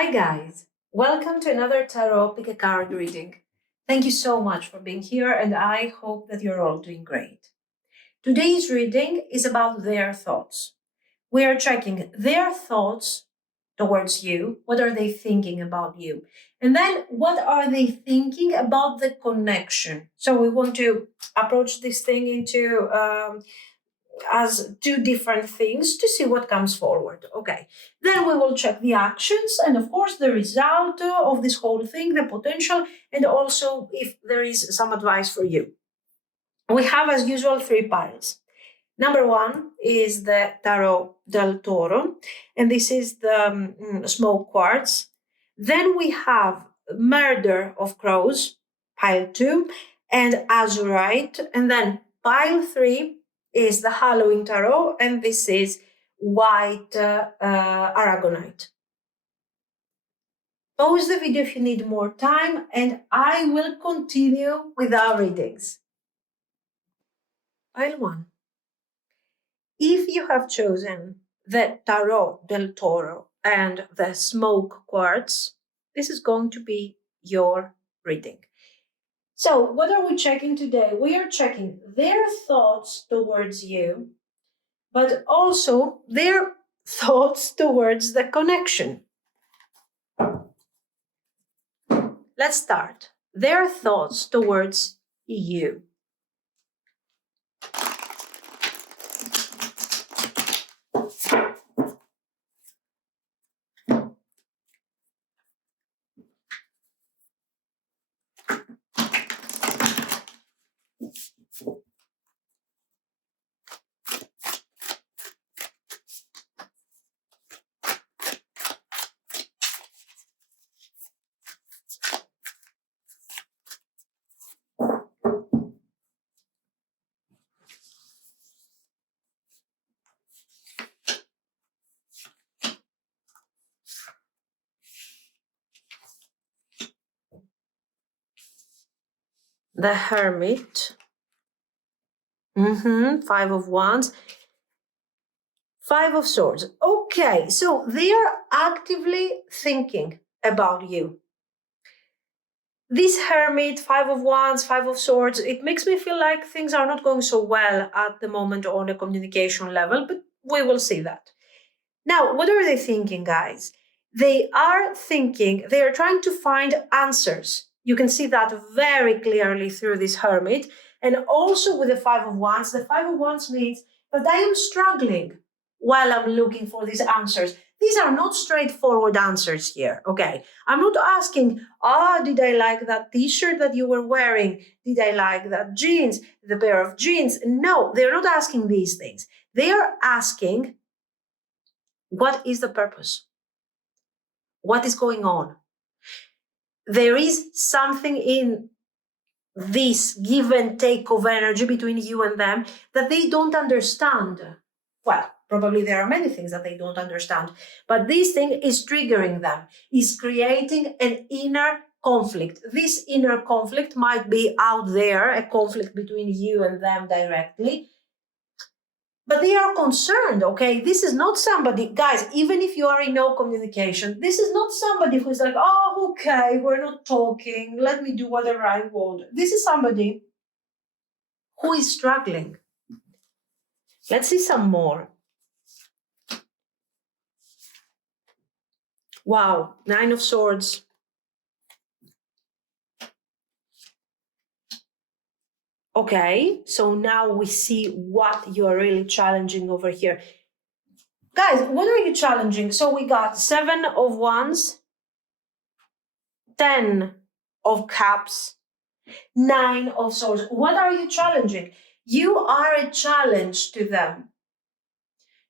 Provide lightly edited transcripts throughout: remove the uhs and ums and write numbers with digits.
Hi guys, welcome to another tarot pick a card reading. Thank you so much for being here and I hope that you're all doing great. Today's reading is about their thoughts. We are checking their thoughts towards you. What are they thinking about you? And then what are they thinking about the connection? So we want to approach this thing into as two different things to see what comes forward. Okay, then we will check the actions and of course the result of this whole thing, the potential, and also if there is some advice for you. We have as usual three piles. Number one is the Tarot del Toro, and this is the smoke quartz. Then we have Murder of Crows, pile 2, and Azurite, and then pile 3 is the Halloween Tarot, and this is white Aragonite. Pause the video if you need more time, and I will continue with our readings. Pile 1. If you have chosen the Tarot del Toro and the smoke quartz, this is going to be your reading. So what are we checking today? We are checking their thoughts towards you, but also their thoughts towards the connection. Let's start. Their thoughts towards you. The Hermit, 5 of Wands, 5 of Swords. Okay, so they are actively thinking about you. This Hermit, 5 of Wands, 5 of Swords, it makes me feel like things are not going so well at the moment on a communication level, but we will see that. Now, what are they thinking, guys? They are thinking, they are trying to find answers. You can see that very clearly through this Hermit. And also with the 5 of Wands, the 5 of Wands means that I am struggling while I'm looking for these answers. These are not straightforward answers here, okay? I'm not asking, did I like that t-shirt that you were wearing? Did I like that jeans, the pair of jeans? No, they're not asking these things. They are asking, what is the purpose? What is going on? There is something in this give and take of energy between you and them that they don't understand. Well, probably there are many things that they don't understand, but this thing is triggering them, is creating an inner conflict. This inner conflict might be out there, a conflict between you and them directly, but they are concerned, okay? This is not somebody, guys, even if you are in no communication, this is not somebody who's like, oh, okay, we're not talking, let me do whatever I want. This is somebody who is struggling. Let's see some more. Wow, 9 of Swords. Okay, so now we see what you are really challenging over here. Guys, what are you challenging? So we got 7 of Wands, 10 of Cups, 9 of Swords. What are you challenging? You are a challenge to them.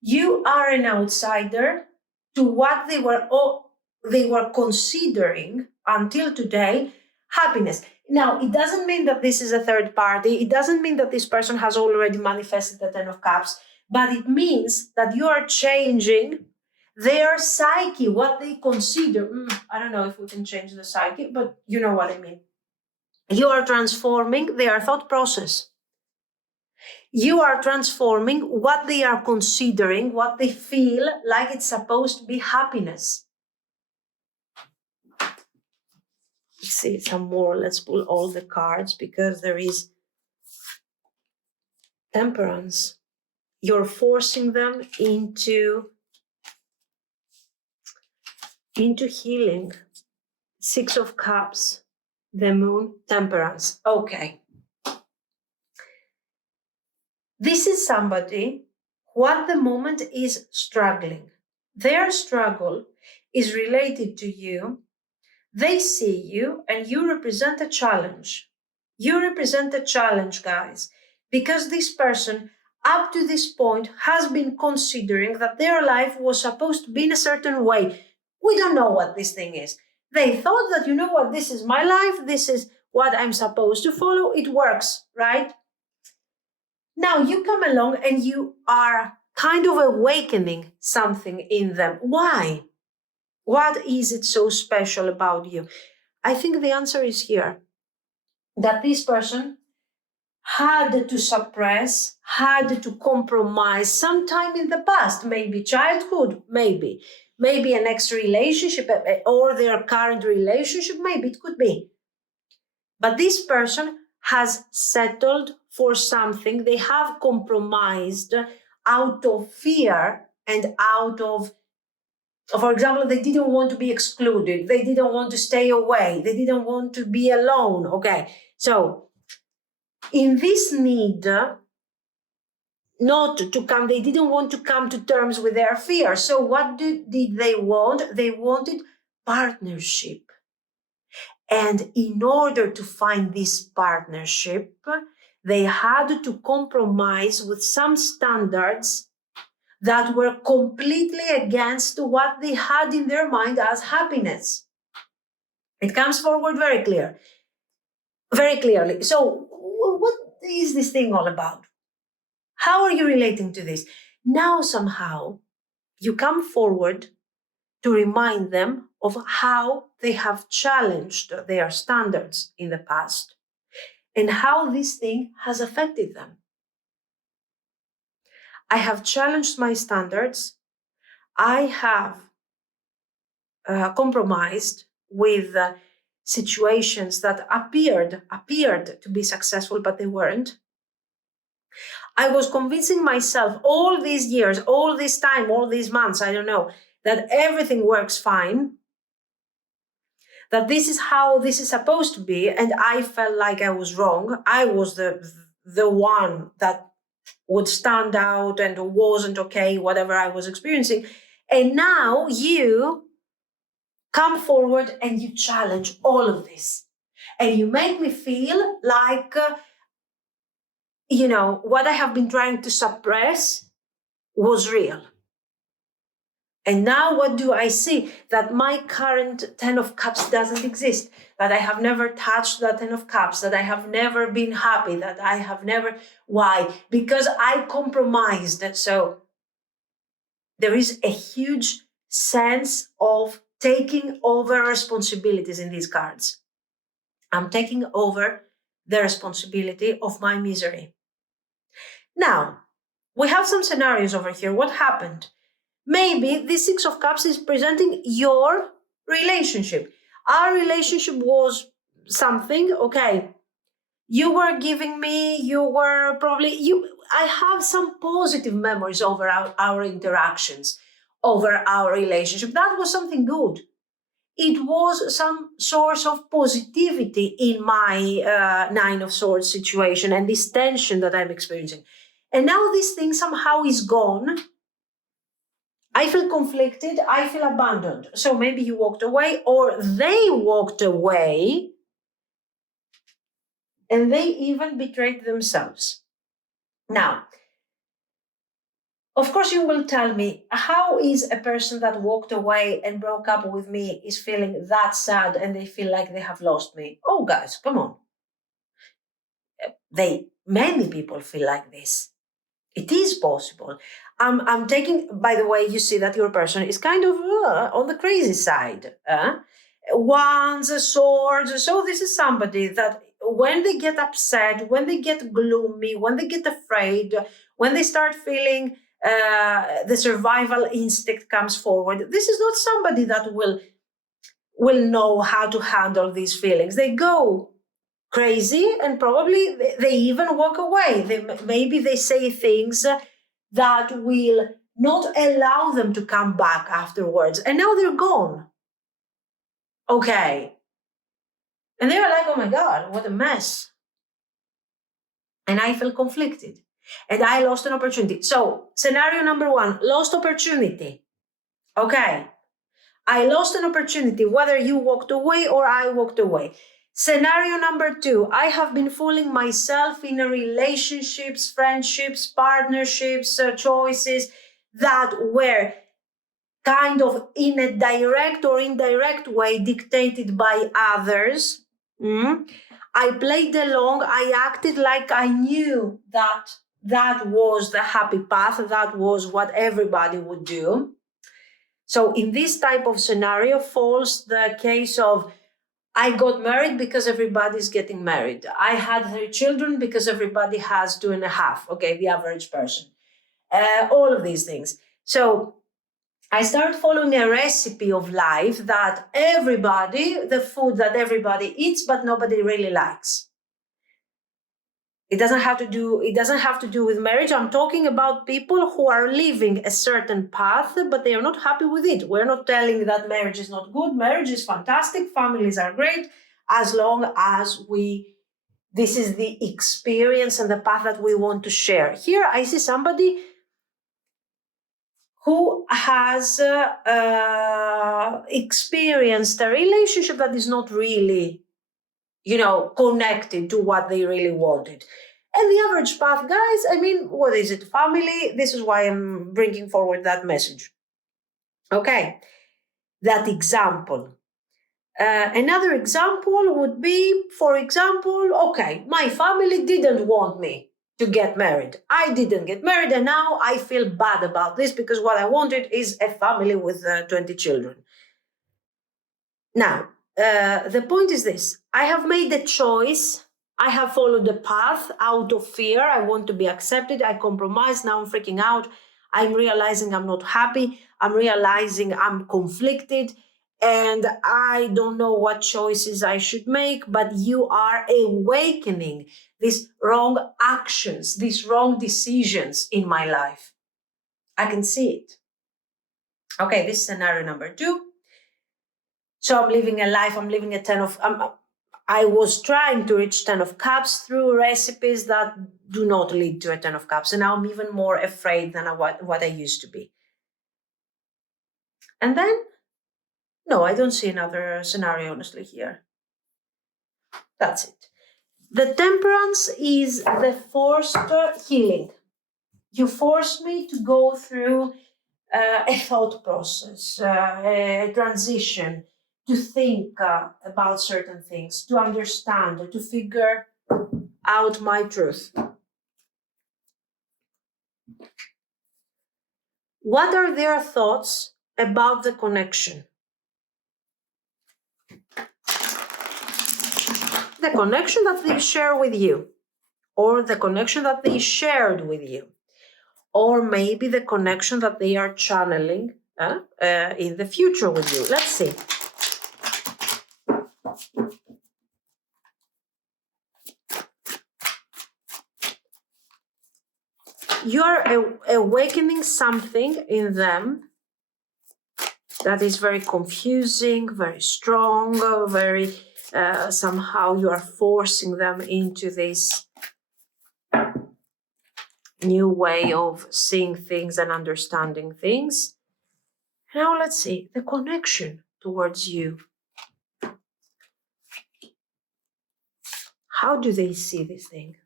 You are an outsider to what they were considering until today happiness. Now, it doesn't mean that this is a third party. It doesn't mean that this person has already manifested the 10 of Cups, but it means that you are changing their psyche, what they consider. I don't know if we can change the psyche, but you know what I mean. You are transforming their thought process. You are transforming what they are considering, what they feel like it's supposed to be happiness. Let's see some more. Let's pull all the cards because there is Temperance. You're forcing them into healing. Six of Cups, the Moon, Temperance. Okay. This is somebody who at the moment is struggling. Their struggle is related to you. They see you and you represent a challenge. You represent a challenge, guys, because this person up to this point has been considering that their life was supposed to be in a certain way. We don't know what this thing is. They thought that, you know what, this is my life, this is what I'm supposed to follow, it works, right? Now you come along and you are kind of awakening something in them. Why? What is it so special about you? I think the answer is here, that this person had to suppress, had to compromise sometime in the past, maybe childhood, maybe an ex relationship or their current relationship, maybe it could be. But this person has settled for something. They have compromised out of fear and out of, for example, they didn't want to be excluded. They didn't want to stay away. They didn't want to be alone. Okay. So in this need not to come, they didn't want to come to terms with their fear. So what did they want? They wanted partnership. And in order to find this partnership, they had to compromise with some standards that were completely against what they had in their mind as happiness. It comes forward very clearly. So what is this thing all about? How are you relating to this? Now somehow you come forward to remind them of how they have challenged their standards in the past and how this thing has affected them. I have challenged my standards. I have compromised with situations that appeared to be successful, but they weren't. I was convincing myself all these years, all this time, all these months, I don't know, that everything works fine, that this is how this is supposed to be, and I felt like I was wrong. I was the one that would stand out and wasn't okay, whatever I was experiencing. And now you come forward and you challenge all of this. And you make me feel like, what I have been trying to suppress was real. And now what do I see? That my current 10 of Cups doesn't exist, that I have never touched that 10 of Cups, that I have never been happy, that I have never... Why? Because I compromised. So there is a huge sense of taking over responsibilities in these cards. I'm taking over the responsibility of my misery. Now, we have some scenarios over here. What happened? Maybe the Six of Cups is presenting your relationship. Our relationship was something, okay. You were giving me, I have some positive memories over our interactions, over our relationship. That was something good. It was some source of positivity in my Nine of Swords situation and this tension that I'm experiencing. And now this thing somehow is gone. I feel conflicted, I feel abandoned. So maybe you walked away or they walked away and they even betrayed themselves. Now, of course, you will tell me, how is a person that walked away and broke up with me is feeling that sad and they feel like they have lost me? Oh, guys, come on. Many people feel like this. It is possible. I'm taking, by the way, you see that your person is kind of on the crazy side. Wands, swords. So this is somebody that when they get upset, when they get gloomy, when they get afraid, when they start feeling the survival instinct comes forward, this is not somebody that will will know how to handle these feelings. They go crazy and probably they even walk away. Maybe they say things that will not allow them to come back afterwards. And now they're gone. Okay. And they're like, oh my God, what a mess. And I felt conflicted. And I lost an opportunity. So, scenario number 1, lost opportunity. Okay. I lost an opportunity, whether you walked away or I walked away. Scenario number 2, I have been fooling myself in relationships, friendships, partnerships, choices that were kind of in a direct or indirect way dictated by others. I played along, I acted like I knew that that was the happy path, that was what everybody would do. So in this type of scenario falls the case of I got married because everybody's getting married. I had 3 children because everybody has 2.5. Okay, the average person. All of these things. So I started following a recipe of life that the food that everybody eats, but nobody really likes. It doesn't have to do with marriage. I'm talking about people who are living a certain path, but they are not happy with it. We're not telling that marriage is not good. Marriage is fantastic. Families are great as long as this is the experience and the path that we want to share. Here I see somebody who has experienced a relationship that is not really, connected to what they really wanted. And the average path, guys, I mean, what is it? Family. This is why I'm bringing forward that message. Okay, that example. Another example would be, for example, okay, my family didn't want me to get married. I didn't get married, and now I feel bad about this because what I wanted is a family with 20 children. Now, the point is this. I have made the choice. I have followed the path out of fear. I want to be accepted. I compromise. Now I'm freaking out. I'm realizing I'm not happy. I'm realizing I'm conflicted. And I don't know what choices I should make, but you are awakening these wrong actions, these wrong decisions in my life. I can see it. Okay, this is scenario number 2. So I'm living a life, I'm living a 10 of, I was trying to reach 10 of cups through recipes that do not lead to a 10 of cups. And now I'm even more afraid than what I used to be. And then, no, I don't see another scenario, honestly, here. That's it. The temperance is the forced healing. You force me to go through a thought process, a transition, to think about certain things, to understand, to figure out my truth. What are their thoughts about the connection? The connection that they share with you, or the connection that they shared with you, or maybe the connection that they are channeling in the future with you. Let's see. You are awakening something in them that is very confusing, very strong, very somehow you are forcing them into this new way of seeing things and understanding things. Now let's see the connection towards you. How do they see this thing?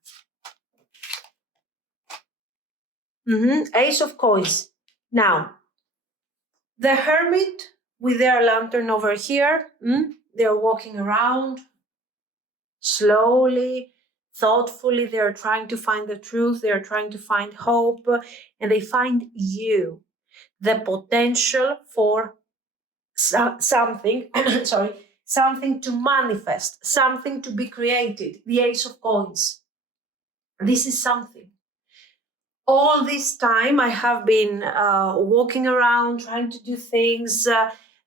Ace of Coins. Now, the Hermit with their lantern over here, they're walking around slowly, thoughtfully. They're trying to find the truth. They're trying to find hope, and they find you, the potential for something, something to manifest, something to be created. The Ace of Coins. This is something. All this time I have been walking around, trying to do things,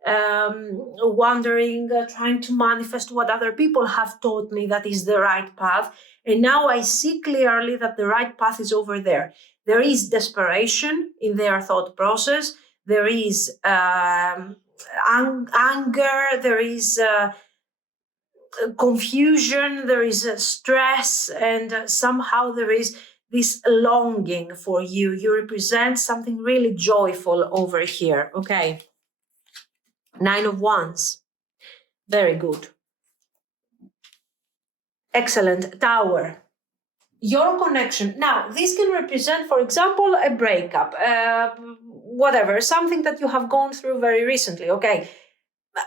wondering, trying to manifest what other people have taught me that is the right path. And now I see clearly that the right path is over there. There is desperation in their thought process. There is anger. There is confusion. There is stress. And somehow there is this longing for you. You represent something really joyful over here. Okay. 9 of Wands. Very good. Excellent. Tower. Your connection. Now, this can represent, for example, a breakup, whatever, something that you have gone through very recently. Okay.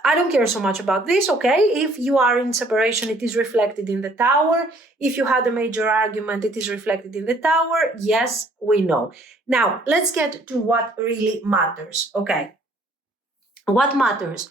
I don't care so much about this. Okay. If you are in separation, it is reflected in the Tower. If you had a major argument, it is reflected in the Tower. Yes, we know. Now, let's get to what really matters. Okay. What matters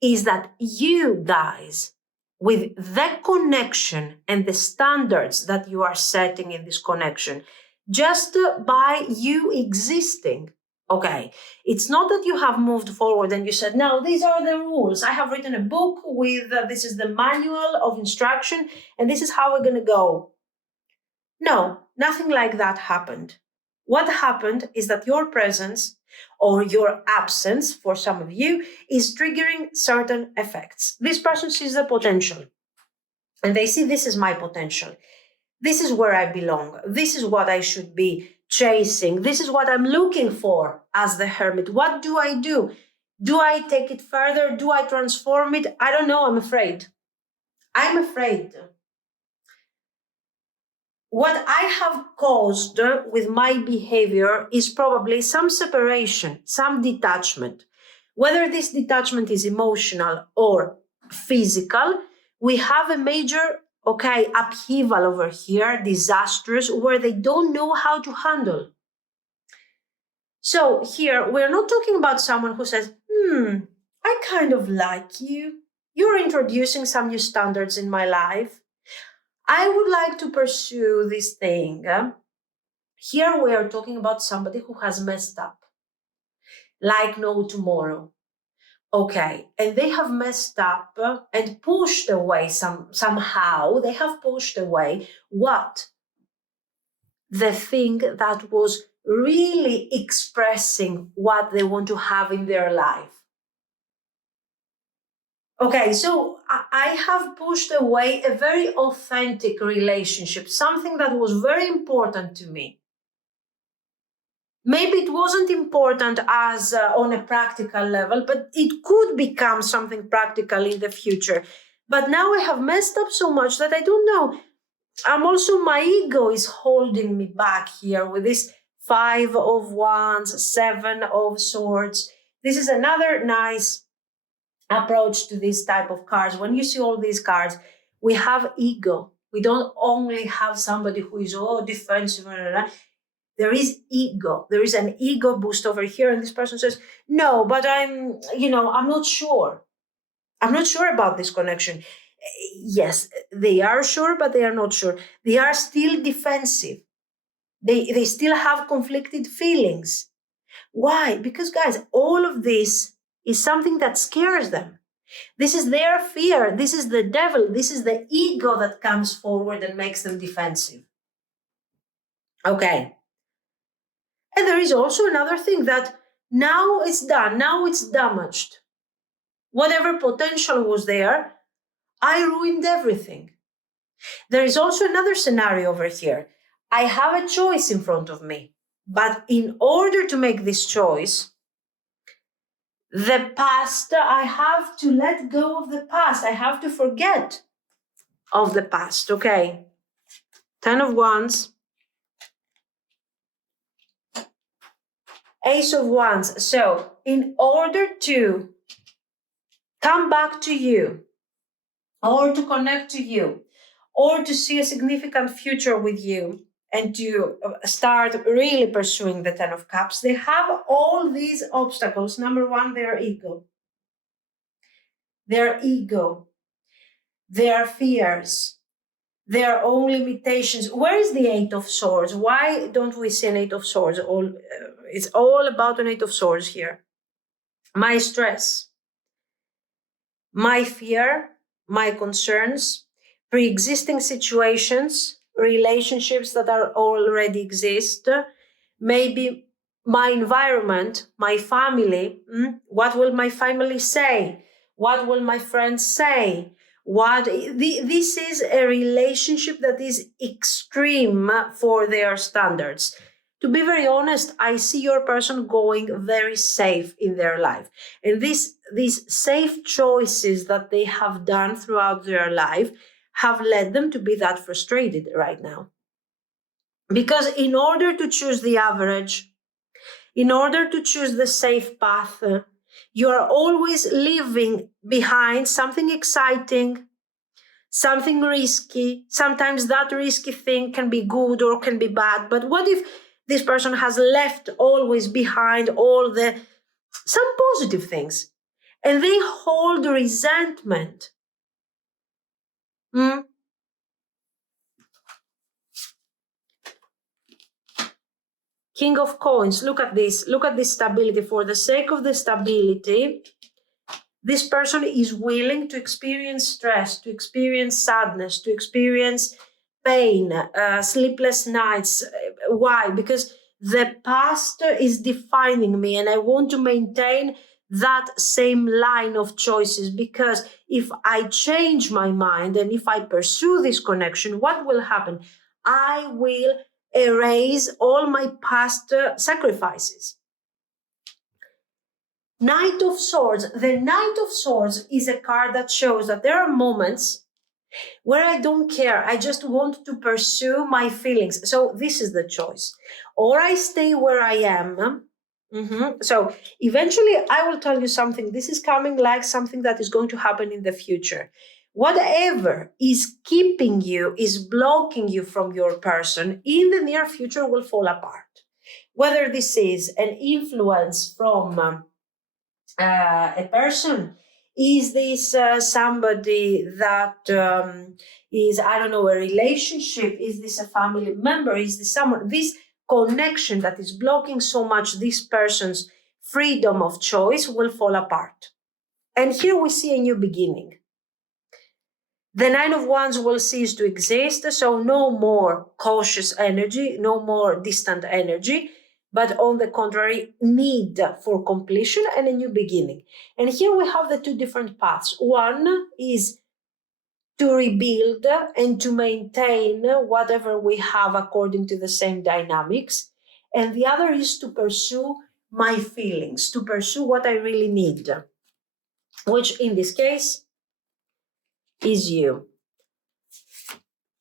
is that you guys, with the connection and the standards that you are setting in this connection, just by you existing, okay, it's not that you have moved forward and you said, no, these are the rules. I have written a book with, this is the manual of instruction, and this is how we're going to go. No, nothing like that happened. What happened is that your presence or your absence, for some of you, is triggering certain effects. This person sees the potential and they see, this is my potential. This is where I belong. This is what I should be chasing. This is what I'm looking for as the hermit. What do I do? Do I take it further? Do I transform it? I don't know. I'm afraid. I'm afraid. What I have caused with my behavior is probably some separation, some detachment. Whether this detachment is emotional or physical, we have a major, upheaval over here, disastrous, where they don't know how to handle. So here, we're not talking about someone who says, I kind of like you. You're introducing some new standards in my life. I would like to pursue this thing. Here we are talking about somebody who has messed up, like no tomorrow. Okay, and they have messed up and pushed away somehow. They have pushed away what? The thing that was really expressing what they want to have in their life. Okay, so I have pushed away a very authentic relationship, something that was very important to me. Maybe it wasn't important as on a practical level, but it could become something practical in the future. But now I have messed up so much that I don't know. My ego is holding me back here with this 5 of Wands, 7 of Swords. This is another nice approach to this type of cards. When you see all these cards, we have ego. We don't only have somebody who is defensive. There is ego. There is an ego boost over here, and this person says, "No, but I'm not sure. I'm not sure about this connection." Yes, they are sure, but they are not sure. They are still defensive. They still have conflicted feelings. Why? Because guys, all of this is something that scares them. This is their fear. This is the devil. This is the ego that comes forward and makes them defensive. Okay. And there is also another thing that now it's done. Now it's damaged. Whatever potential was there, I ruined everything. There is also another scenario over here. I have a choice in front of me. But in order to make this choice, the past, I have to let go of the past. I have to forget of the past. Okay. 10 of Wands. Ace of Wands. So in order to come back to you, or to connect to you, or to see a significant future with you, and to start really pursuing the 10 of Cups, they have all these obstacles. Number one, their ego. Their ego. Their fears. Their own limitations. Where is the 8 of Swords? Why don't we see an 8 of Swords? It's all about an 8 of Swords here. My stress. my fear, my concerns, pre-existing situations, relationships that are already exist, maybe my environment, my family. What will my family say? What will my friends say? This is a relationship that is extreme for their standards. To be very honest, I see your person going very safe in their life. And these safe choices that they have done throughout their life have led them to be that frustrated right now. Because in order to choose the average, in order to choose the safe path, you are always leaving behind something exciting, something risky. Sometimes that risky thing can be good or can be bad. But what if this person has left always behind some positive things, and they hold resentment? King of Coins, look at this. Look at this stability. For the sake of the stability, this person is willing to experience stress, to experience sadness, to experience pain, sleepless nights. Why? Because the past is defining me, and I want to maintain that same line of choices. Because if I change my mind and if I pursue this connection, what will happen? I will erase all my past sacrifices. Knight of Swords. The Knight of Swords is a card that shows that there are moments where I don't care. I just want to pursue my feelings. So this is the choice. Or I stay where I am. So eventually I will tell you something. This is coming like something that is going to happen in the future. Whatever is keeping you, is blocking you from your person, in the near future will fall apart. Whether this is an influence from a person, is this somebody that is, I don't know, a relationship? Is this a family member? Is this someone? This connection that is blocking so much this person's freedom of choice will fall apart. And here we see a new beginning. The Nine of Wands will cease to exist, so no more cautious energy, no more distant energy, but on the contrary, need for completion and a new beginning. And here we have the two different paths. One is to rebuild and to maintain whatever we have according to the same dynamics. And the other is to pursue my feelings, to pursue what I really need, which in this case is you.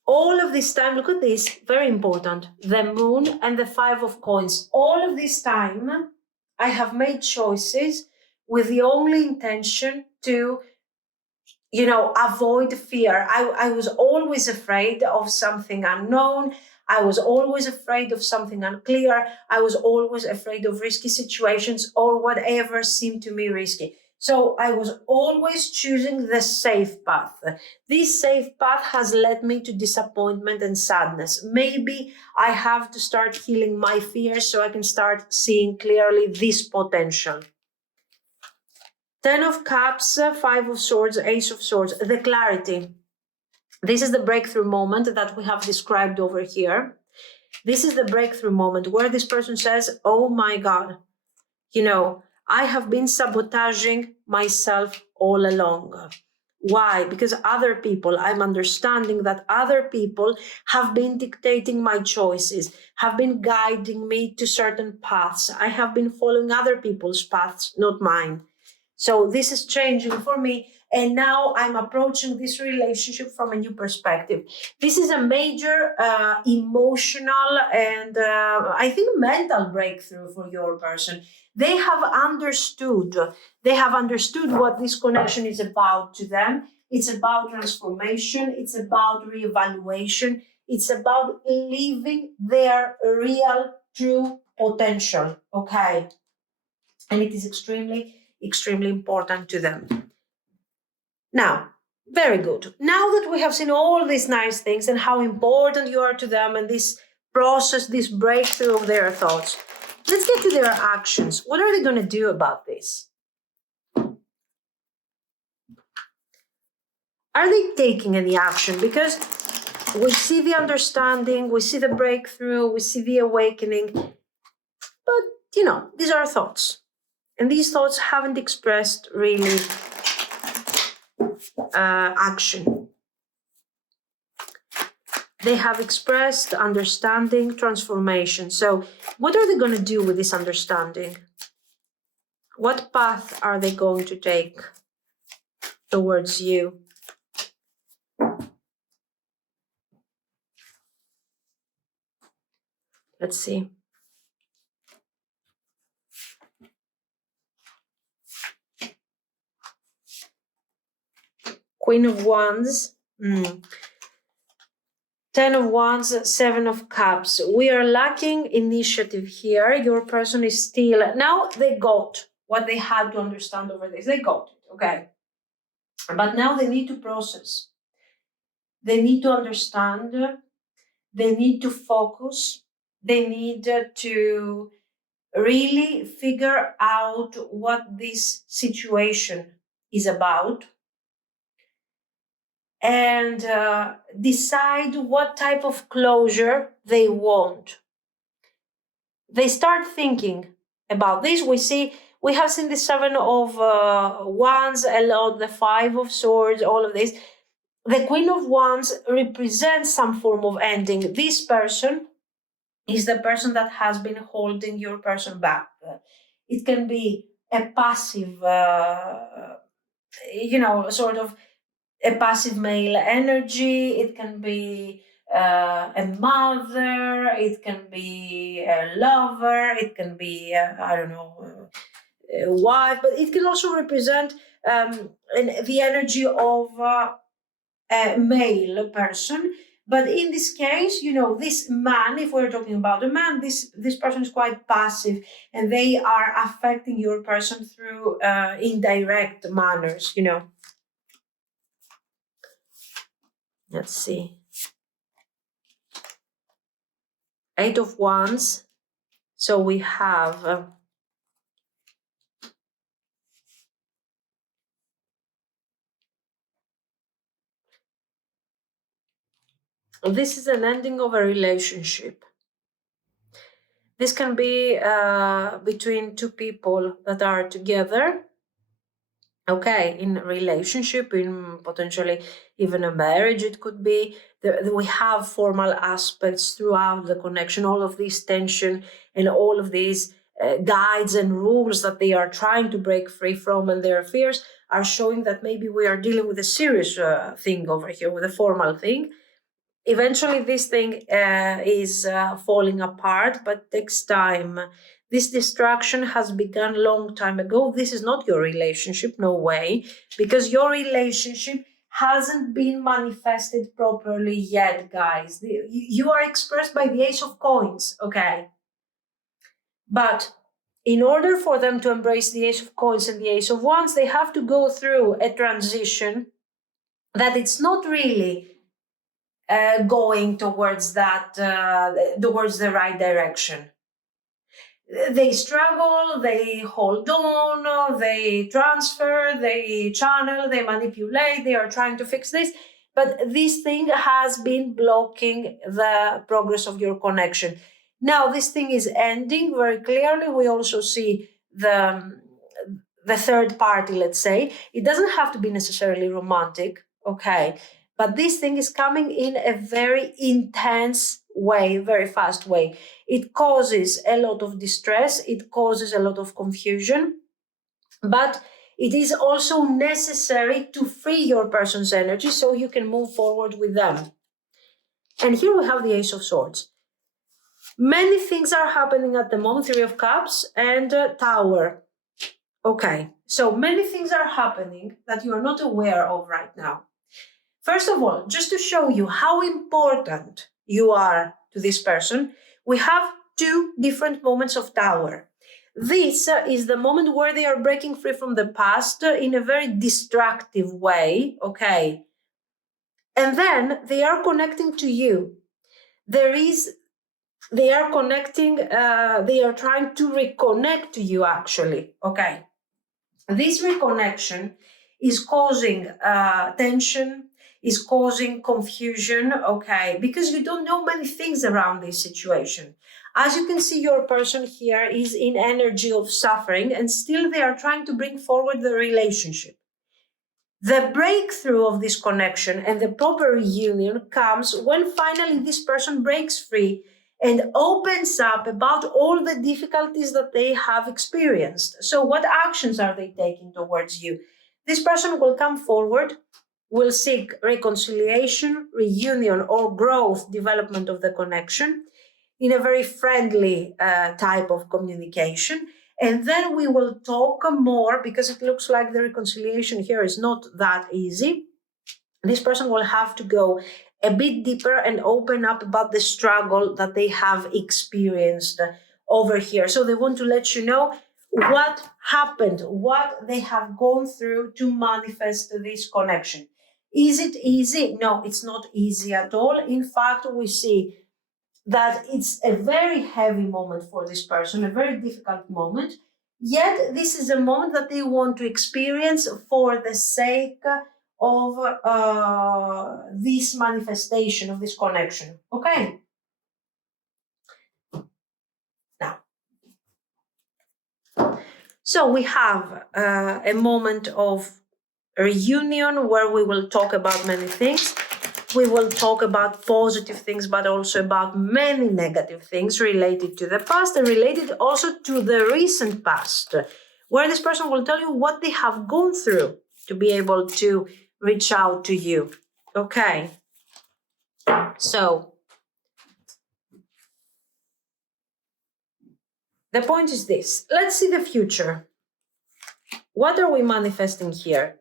All of this time, look at this, very important, the Moon and the Five of Coins. All of this time, I have made choices with the only intention to, avoid fear. I was always afraid of something unknown. I was always afraid of something unclear. I was always afraid of risky situations or whatever seemed to me risky. So I was always choosing the safe path. This safe path has led me to disappointment and sadness. Maybe I have to start healing my fears so I can start seeing clearly this potential. Ten of Cups, Five of Swords, Ace of Swords, the clarity. This is the breakthrough moment that we have described over here. This is the breakthrough moment where this person says, oh my God, I have been sabotaging myself all along. Why? Because I'm understanding that other people have been dictating my choices, have been guiding me to certain paths. I have been following other people's paths, not mine. So this is changing for me. And now I'm approaching this relationship from a new perspective. This is a major emotional and I think mental breakthrough for your person. They have understood what this connection is about to them. It's about transformation. It's about reevaluation. It's about living their real, true potential. Okay. And it is extremely important to them. Now, very good. Now that we have seen all these nice things and how important you are to them and this process, this breakthrough of their thoughts, let's get to their actions. What are they going to do about this? Are they taking any action? Because we see the understanding, we see the breakthrough, we see the awakening, but these are thoughts. And these thoughts haven't expressed really action. They have expressed understanding, transformation. So what are they going to do with this understanding? What path are they going to take towards you? Let's see. Queen of Wands. 10 of Wands, 7 of Cups. We are lacking initiative here. Your person is still... Now they got what they had to understand over this. They got it, okay. But now they need to process. They need to understand. They need to focus. They need to really figure out what this situation is about and decide what type of closure they want. They start thinking about this. We have seen the 7 of Wands a lot, the 5 of Swords, all of this. The Queen of Wands represents some form of ending. This person is the person that has been holding your person back. It can be a passive, sort of a passive male energy. It can be a mother. It can be a lover. It can be, a wife. But it can also represent the energy of a male person. But in this case, this man, if we're talking about a man, this person is quite passive and they are affecting your person through indirect manners, Let's see. 8 of Wands. So we have... this is an ending of a relationship. This can be between two people that are together, okay, in a relationship, in potentially even a marriage, it could be. We have formal aspects throughout the connection, all of this tension and all of these guides and rules that they are trying to break free from, and their fears are showing that maybe we are dealing with a serious thing over here, with a formal thing. Eventually, this thing is falling apart, but takes time. This destruction has begun a long time ago. This is not your relationship, no way, because your relationship hasn't been manifested properly yet, guys. You are expressed by the Ace of Coins, okay? But in order for them to embrace the Ace of Coins and the Ace of Wands, they have to go through a transition that it's not really going towards towards the right direction. They struggle, they hold on, they transfer, they channel, they manipulate, they are trying to fix this. But this thing has been blocking the progress of your connection. Now, this thing is ending very clearly. We also see the third party, let's say. It doesn't have to be necessarily romantic, okay? But this thing is coming in a very intense way, very fast way. It causes a lot of distress, it causes a lot of confusion, but it is also necessary to free your person's energy so you can move forward with them. And here we have the Ace of Swords. Many things are happening at the moment, 3 of Cups and Tower. Okay, so many things are happening that you are not aware of right now. First of all, just to show you how important you are to this person, we have 2 different moments of Tower. This is the moment where they are breaking free from the past in a very destructive way, okay? And then they are connecting to you. They are connecting, they are trying to reconnect to you actually, okay? This reconnection is causing tension, is causing confusion, okay, because you don't know many things around this situation. As you can see, your person here is in energy of suffering, and still they are trying to bring forward the relationship. The breakthrough of this connection and the proper reunion comes when finally this person breaks free and opens up about all the difficulties that they have experienced. So, what actions are they taking towards you? This person will come forward, will seek reconciliation, reunion, or growth, development of the connection in a very friendly type of communication. And then we will talk more, because it looks like the reconciliation here is not that easy. This person will have to go a bit deeper and open up about the struggle that they have experienced over here. So they want to let you know what happened, what they have gone through to manifest this connection. Is it easy? No, it's not easy at all. In fact, we see that it's a very heavy moment for this person, a very difficult moment. Yet, this is a moment that they want to experience for the sake of this manifestation, of this connection. Okay? Now, so we have a moment of reunion where we will talk about many things. We will talk about positive things, but also about many negative things related to the past and related also to the recent past, where this person will tell you what they have gone through to be able to reach out to you. Okay. So, the point is this. Let's see the future. What are we manifesting here?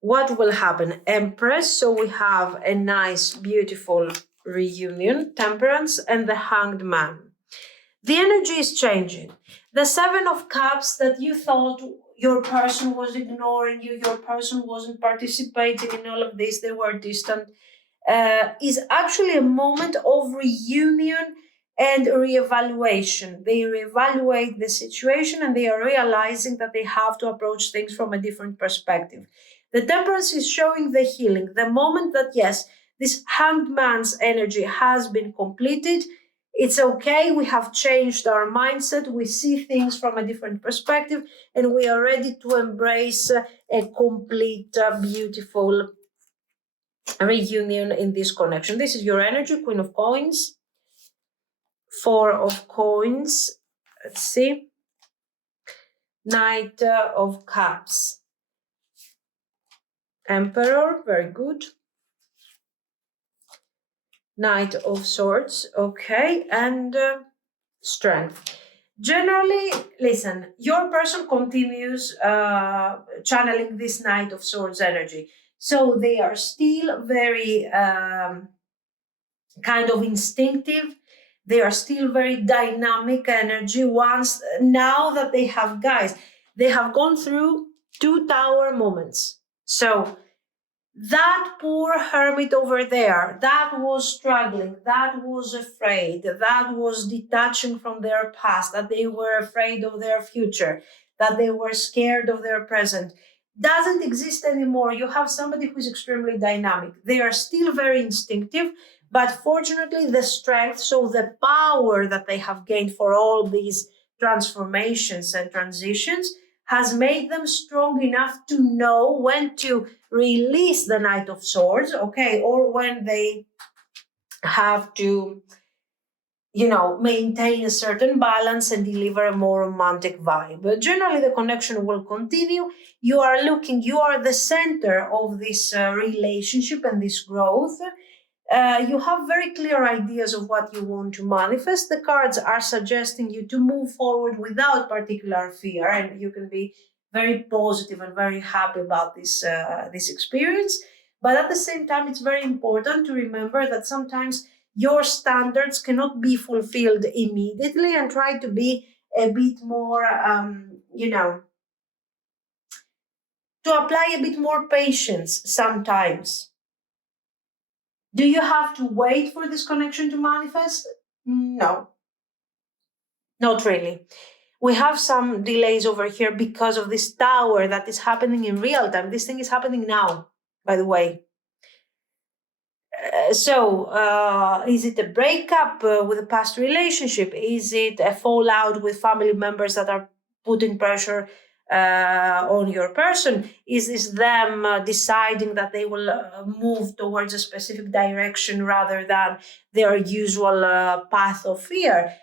What will happen? Empress, so we have a nice, beautiful reunion, Temperance, and the Hanged Man. The energy is changing. The Seven of Cups that you thought your person was ignoring you, your person wasn't participating in all of this, they were distant, is actually a moment of reunion and reevaluation. They reevaluate the situation and they are realizing that they have to approach things from a different perspective. The Temperance is showing the healing, the moment that, yes, this Hanged Man's energy has been completed. It's okay, we have changed our mindset, we see things from a different perspective, and we are ready to embrace a complete, beautiful reunion in this connection. This is your energy, Queen of Coins, Four of Coins, let's see, Knight of Cups, Emperor, very good, Knight of Swords, okay, and Strength. Generally, listen, your person continues channeling this Knight of Swords energy. So they are still very kind of instinctive. They are still very dynamic energy. Once, now that they have, guys, they have gone through 2 tower moments. So that poor hermit over there, that was struggling, that was afraid, that was detaching from their past, that they were afraid of their future, that they were scared of their present, doesn't exist anymore. You have somebody who is extremely dynamic. They are still very instinctive, but fortunately the strength, so the power that they have gained for all these transformations and transitions, has made them strong enough to know when to release the Knight of Swords, okay, or when they have to, maintain a certain balance and deliver a more romantic vibe. But generally, the connection will continue. You are the center of this relationship and this growth. You have very clear ideas of what you want to manifest. The cards are suggesting you to move forward without particular fear, and you can be very positive and very happy about this experience. But at the same time, it's very important to remember that sometimes your standards cannot be fulfilled immediately, and try to be a bit more, to apply a bit more patience sometimes. Do you have to wait for this connection to manifest? No, not really. We have some delays over here because of this tower that is happening in real time. This thing is happening now, by the way. Is it a breakup with a past relationship? Is it a fallout with family members that are putting pressure on your person? Is this them deciding that they will move towards a specific direction rather than their usual path of fear?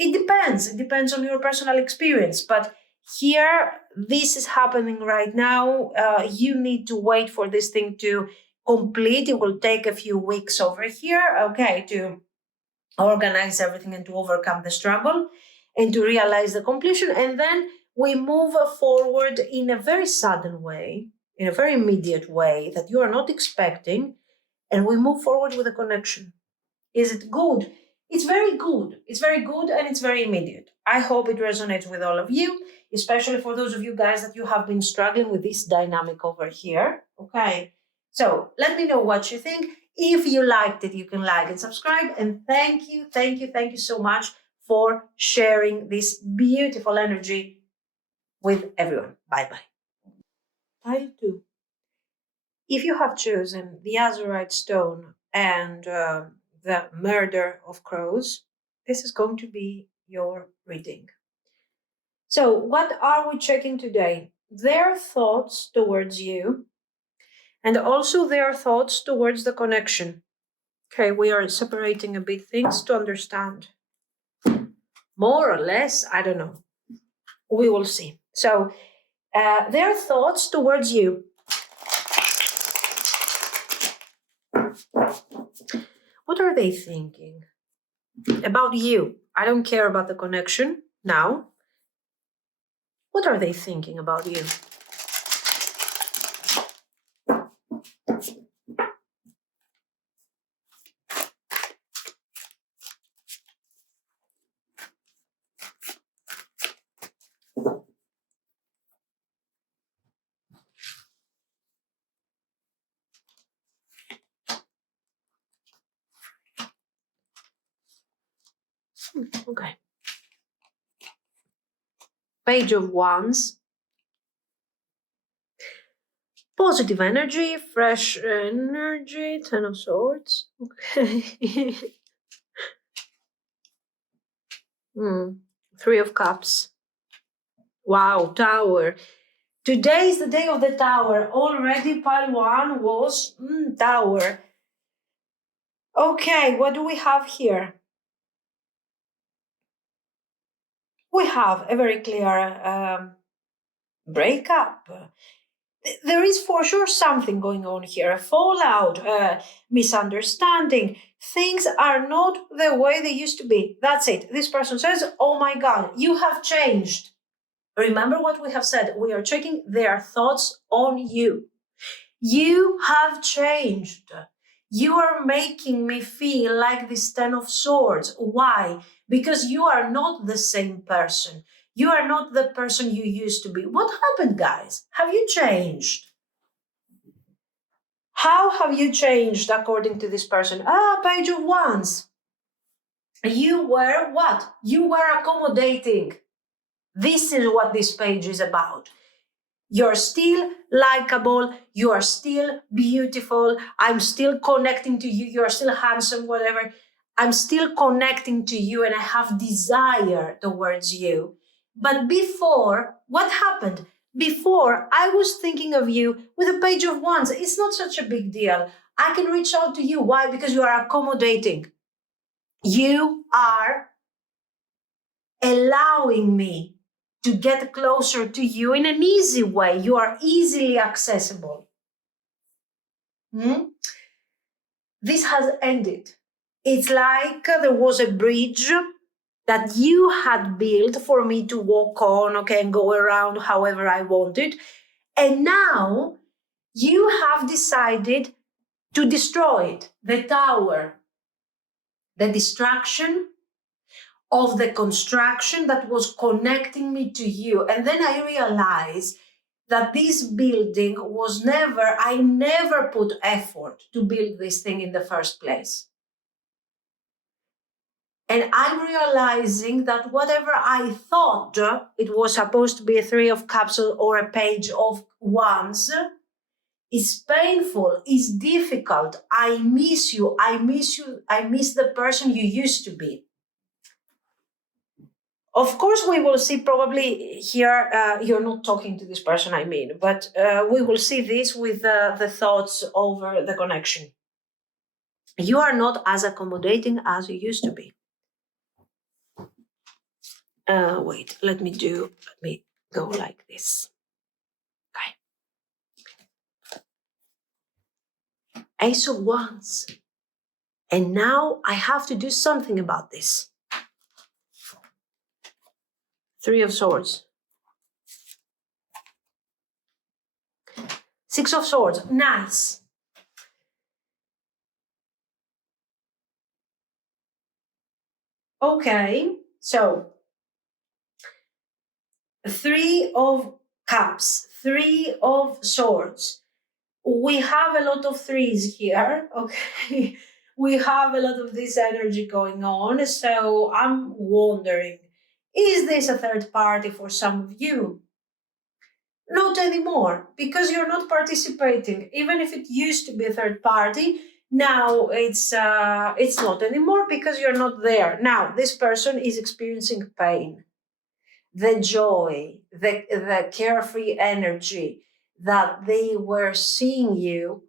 It depends. It depends on your personal experience. But here, this is happening right now. You need to wait for this thing to complete. It will take a few weeks over here, okay, to organize everything and to overcome the struggle and to realize the completion. And then we move forward in a very sudden way, in a very immediate way that you are not expecting. And we move forward with a connection. Is it good? It's very good. It's very good and it's very immediate. I hope it resonates with all of you, especially for those of you guys that you have been struggling with this dynamic over here. Okay. So let me know what you think. If you liked it, you can like and subscribe. And thank you so much for sharing this beautiful energy with everyone. Bye-bye. Pile 2. If you have chosen the Azurite stone and the murder of crows, this is going to be your reading. So, what are we checking today? Their thoughts towards you and also their thoughts towards the connection. Okay, we are separating a bit things to understand. More or less, I don't know. We will see. So, their thoughts towards you. What are they thinking about you? I don't care about the connection now. What are they thinking about you? Okay. Page of Wands. Positive energy, fresh energy, Ten of Swords. Okay. Three of Cups. Wow, Tower. Today is the day of the Tower. Already pile 1 was Tower. Okay, what do we have here? We have a very clear breakup. There is for sure something going on here, a fallout, a misunderstanding. Things are not the way they used to be. That's it. This person says, oh my God, you have changed. Remember what we have said. We are checking their thoughts on you. You have changed. You are making me feel like this Ten of Swords. Why? Because you are not the same person. You are not the person you used to be. What happened, guys? Have you changed? How have you changed according to this person? Page of Wands. You were what? You were accommodating. This is what this page is about. You're still likable. You are still beautiful. I'm still connecting to you. You're still handsome, whatever. I'm still connecting to you and I have desire towards you. But before, what happened? Before, I was thinking of you with a Page of Wands. It's not such a big deal. I can reach out to you. Why? Because you are accommodating. You are allowing me to get closer to you in an easy way. You are easily accessible. This has ended. It's like there was a bridge that you had built for me to walk on, okay, and go around however I wanted. And now you have decided to destroy it, the tower, the distraction of the construction that was connecting me to you. And then I realized that this building was I never put effort to build this thing in the first place. And I'm realizing that whatever I thought it was supposed to be a Three of Cups or a Page of Wands is painful, is difficult. I miss you. I miss you. I miss the person you used to be. Of course, we will see probably here, you're not talking to this person, I mean, but we will see this with the thoughts over the connection. You are not as accommodating as you used to be. Wait, let me go like this. Okay. Ace of Wands. And now I have to do something about this. Three of Swords. Six of Swords. Nice. Okay, so Three of Cups, Three of Swords. We have a lot of threes here, okay? We have a lot of this energy going on. So I'm wondering, is this a third party for some of you? Not anymore, because you're not participating. Even if it used to be a third party, now it's not anymore because you're not there. Now this person is experiencing pain, the joy, the carefree energy that they were seeing you.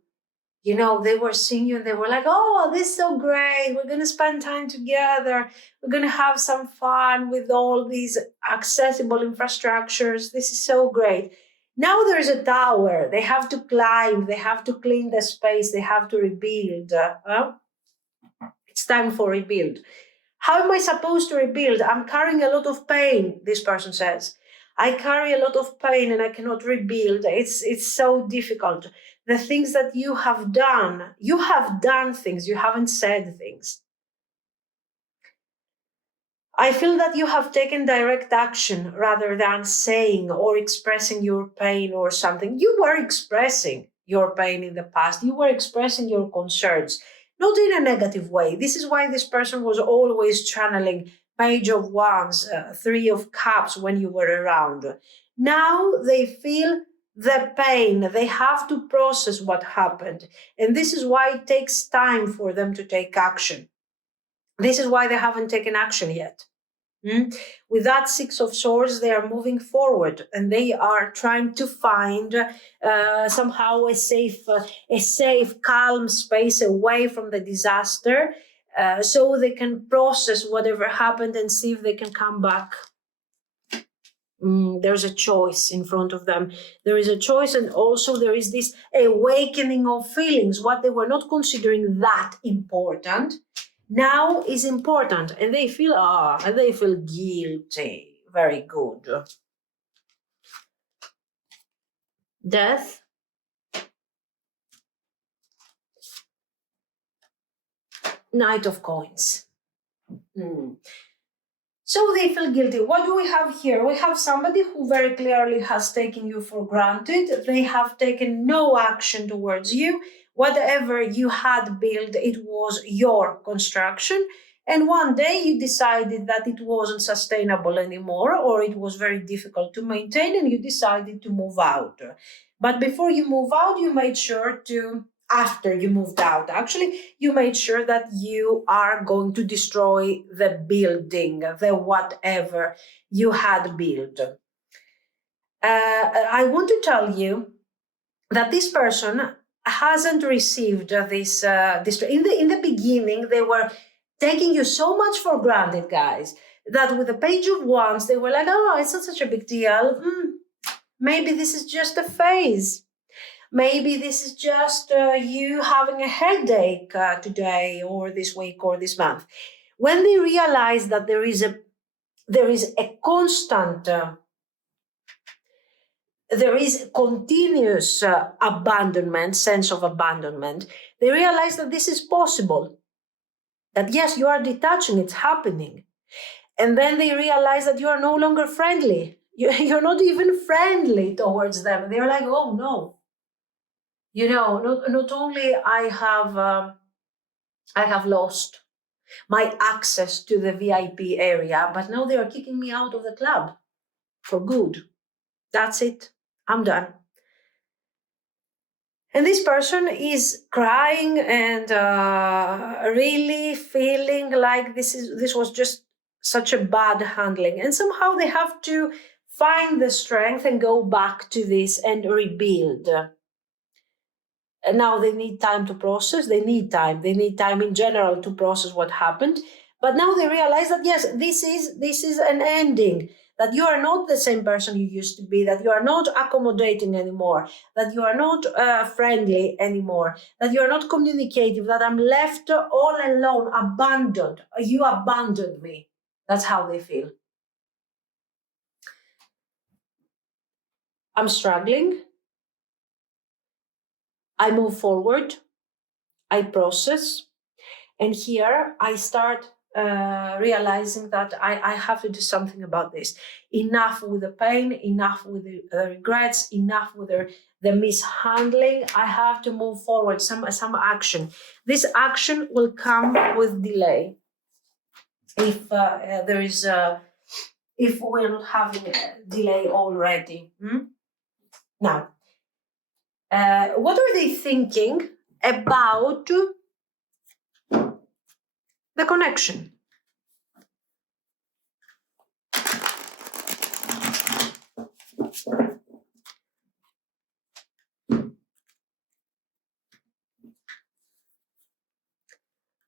You know, they were seeing you and they were like, oh, this is so great. We're going to spend time together. We're going to have some fun with all these accessible infrastructures. This is so great. Now there's a tower. They have to climb. They have to clean the space. They have to rebuild. It's time for rebuild. How am I supposed to rebuild? I'm carrying a lot of pain, this person says. I carry a lot of pain and I cannot rebuild. It's so difficult. The things that you have done things, you haven't said things. I feel that you have taken direct action rather than saying or expressing your pain or something. You were expressing your pain in the past. You were expressing your concerns, not in a negative way. This is why this person was always channeling Page of Wands, Three of Cups when you were around. Now they feel the pain. They have to process what happened. And this is why it takes time for them to take action. This is why they haven't taken action yet. With that Six of Swords, they are moving forward and they are trying to find somehow a safe, calm space away from the disaster, so they can process whatever happened and see if they can come back. There's a choice in front of them. There is a choice, and also there is this awakening of feelings. What they were not considering that important now is important, and they feel guilty. Very good. Death. Knight of Coins. So they feel guilty. What do we have here? We have somebody who very clearly has taken you for granted. They have taken no action towards you. Whatever you had built, it was your construction. And one day you decided that it wasn't sustainable anymore, or it was very difficult to maintain, and you decided to move out. But before you move out, you made sure to, after you moved out, actually, you made sure that you are going to destroy the building, the whatever you had built. I want to tell you that this person hasn't received this. In the beginning, they were taking you so much for granted, guys, that with the Page of Wands, they were like, oh, it's not such a big deal. Maybe this is just a phase. Maybe this is just you having a headache today or this week or this month. When they realize that there is a constant, there is continuous abandonment, sense of abandonment, they realize that this is possible. That yes, you are detaching, it's happening. And then they realize that you are no longer friendly. You're not even friendly towards them. They're like, oh no. You know, not only I have lost, my access to the VIP area, but now they are kicking me out of the club for good. That's it. I'm done. And this person is crying and really feeling like this was just such a bad handling. And somehow they have to find the strength and go back to this and rebuild. And now they need time to process. They need time in general to process what happened. But now they realize that yes, this is an ending, that you are not the same person you used to be, that you are not accommodating anymore, that you are not friendly anymore, that you are not communicative, that I'm left all alone, abandoned. You abandoned me. That's how they feel. I'm struggling. I move forward. I process. And here I start realizing that I have to do something about this. Enough with the pain, enough with the regrets, enough with the mishandling. I have to move forward, some action. This action will come with delay. If if we're not having a delay already. Now, what are they thinking about the connection?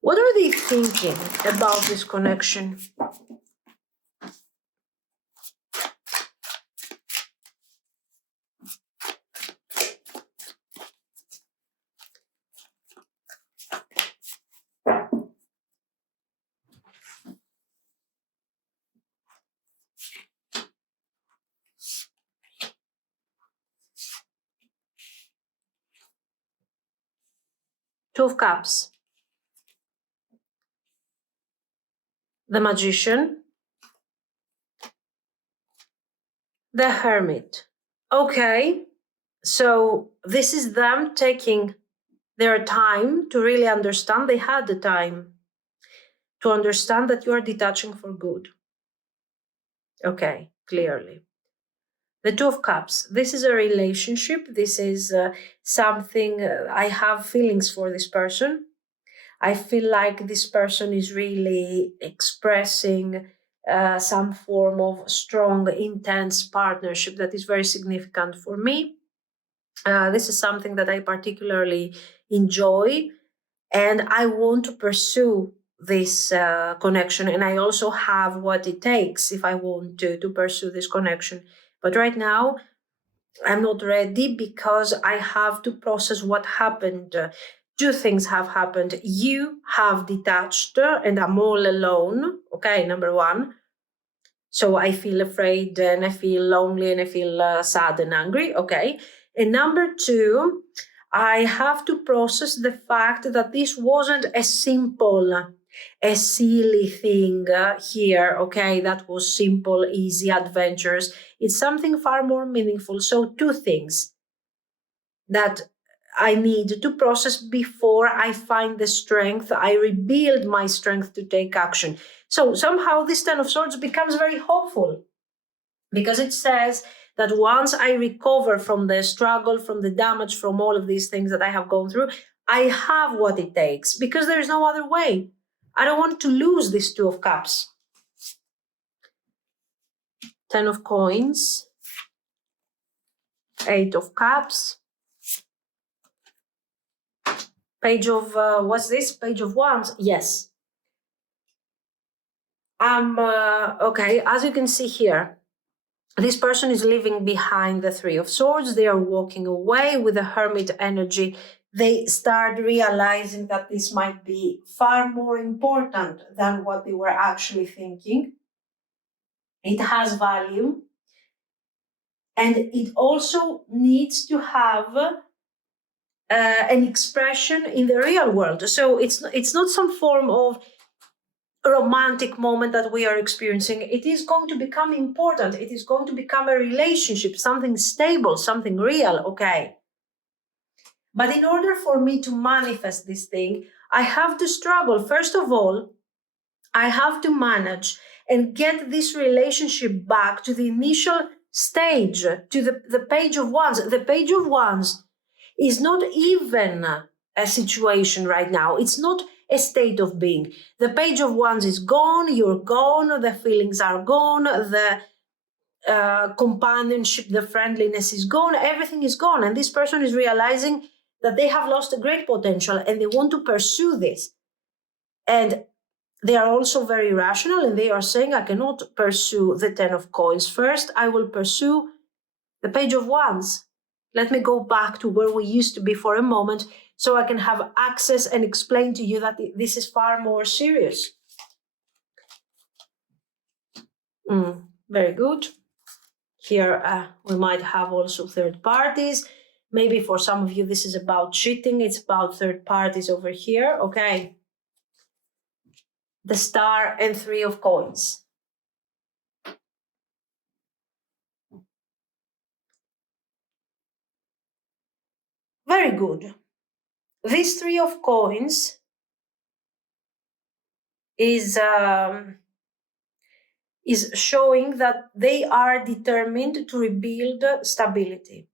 What are they thinking about this connection? Two of Cups. The Magician. The Hermit. Okay, so this is them taking their time to really understand. They had the time to understand that you are detaching for good. Okay, clearly. The Two of Cups. This is a relationship. This is something I have feelings for this person. I feel like this person is really expressing some form of strong, intense partnership that is very significant for me. This is something that I particularly enjoy, and I want to pursue this connection. And I also have what it takes if I want to pursue this connection. But right now, I'm not ready because I have to process what happened. Two things have happened. You have detached and I'm all alone. Okay, number one. So I feel afraid and I feel lonely and I feel sad and angry. Okay. And number two, I have to process the fact that this wasn't a simple, a silly thing here. Okay. That was simple, easy adventures. It's something far more meaningful. So two things that I need to process before I find the strength, I rebuild my strength to take action. So somehow this Ten of Swords becomes very hopeful because it says that once I recover from the struggle, from the damage, from all of these things that I have gone through, I have what it takes because there is no other way. I don't want to lose this Two of Cups. Ten of Coins, Eight of Cups, Page of, what's this? Page of Wands, yes. Okay, as you can see here, this person is leaving behind the Three of Swords. They are walking away with the Hermit energy. They start realizing that this might be far more important than what they were actually thinking. It has value. And it also needs to have an expression in the real world. So it's not some form of romantic moment that we are experiencing. It is going to become important. It is going to become a relationship, something stable, something real. Okay. But in order for me to manifest this thing, I have to struggle. First of all, I have to manage and get this relationship back to the initial stage, to the page of wands. The page of wands is not even a situation right now. It's not a state of being. The page of wands is gone, you're gone, the feelings are gone, the companionship, the friendliness is gone, everything is gone. And this person is realizing that they have lost a great potential and they want to pursue this. And they are also very rational and they are saying, I cannot pursue the 10 of coins first. I will pursue the page of wands. Let me go back to where we used to be for a moment so I can have access and explain to you that this is far more serious. Very good. Here we might have also third parties. Maybe for some of you this is about cheating. It's about third parties over here. Okay. The star and 3 of coins. Very good. This 3 of coins is showing that they are determined to rebuild stability,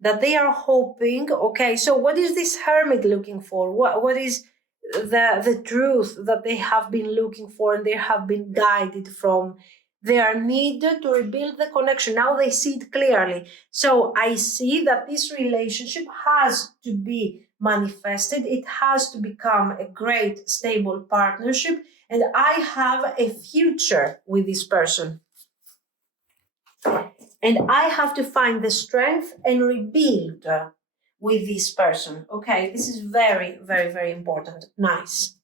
that they are hoping. Okay, so what is this hermit looking for? What is the truth that they have been looking for and they have been guided from? Their need to rebuild the connection. Now they see it clearly. So I see that this relationship has to be manifested. It has to become a great, stable partnership. And I have a future with this person. And I have to find the strength and rebuild with this person. Okay, this is very, very, very important. Nice.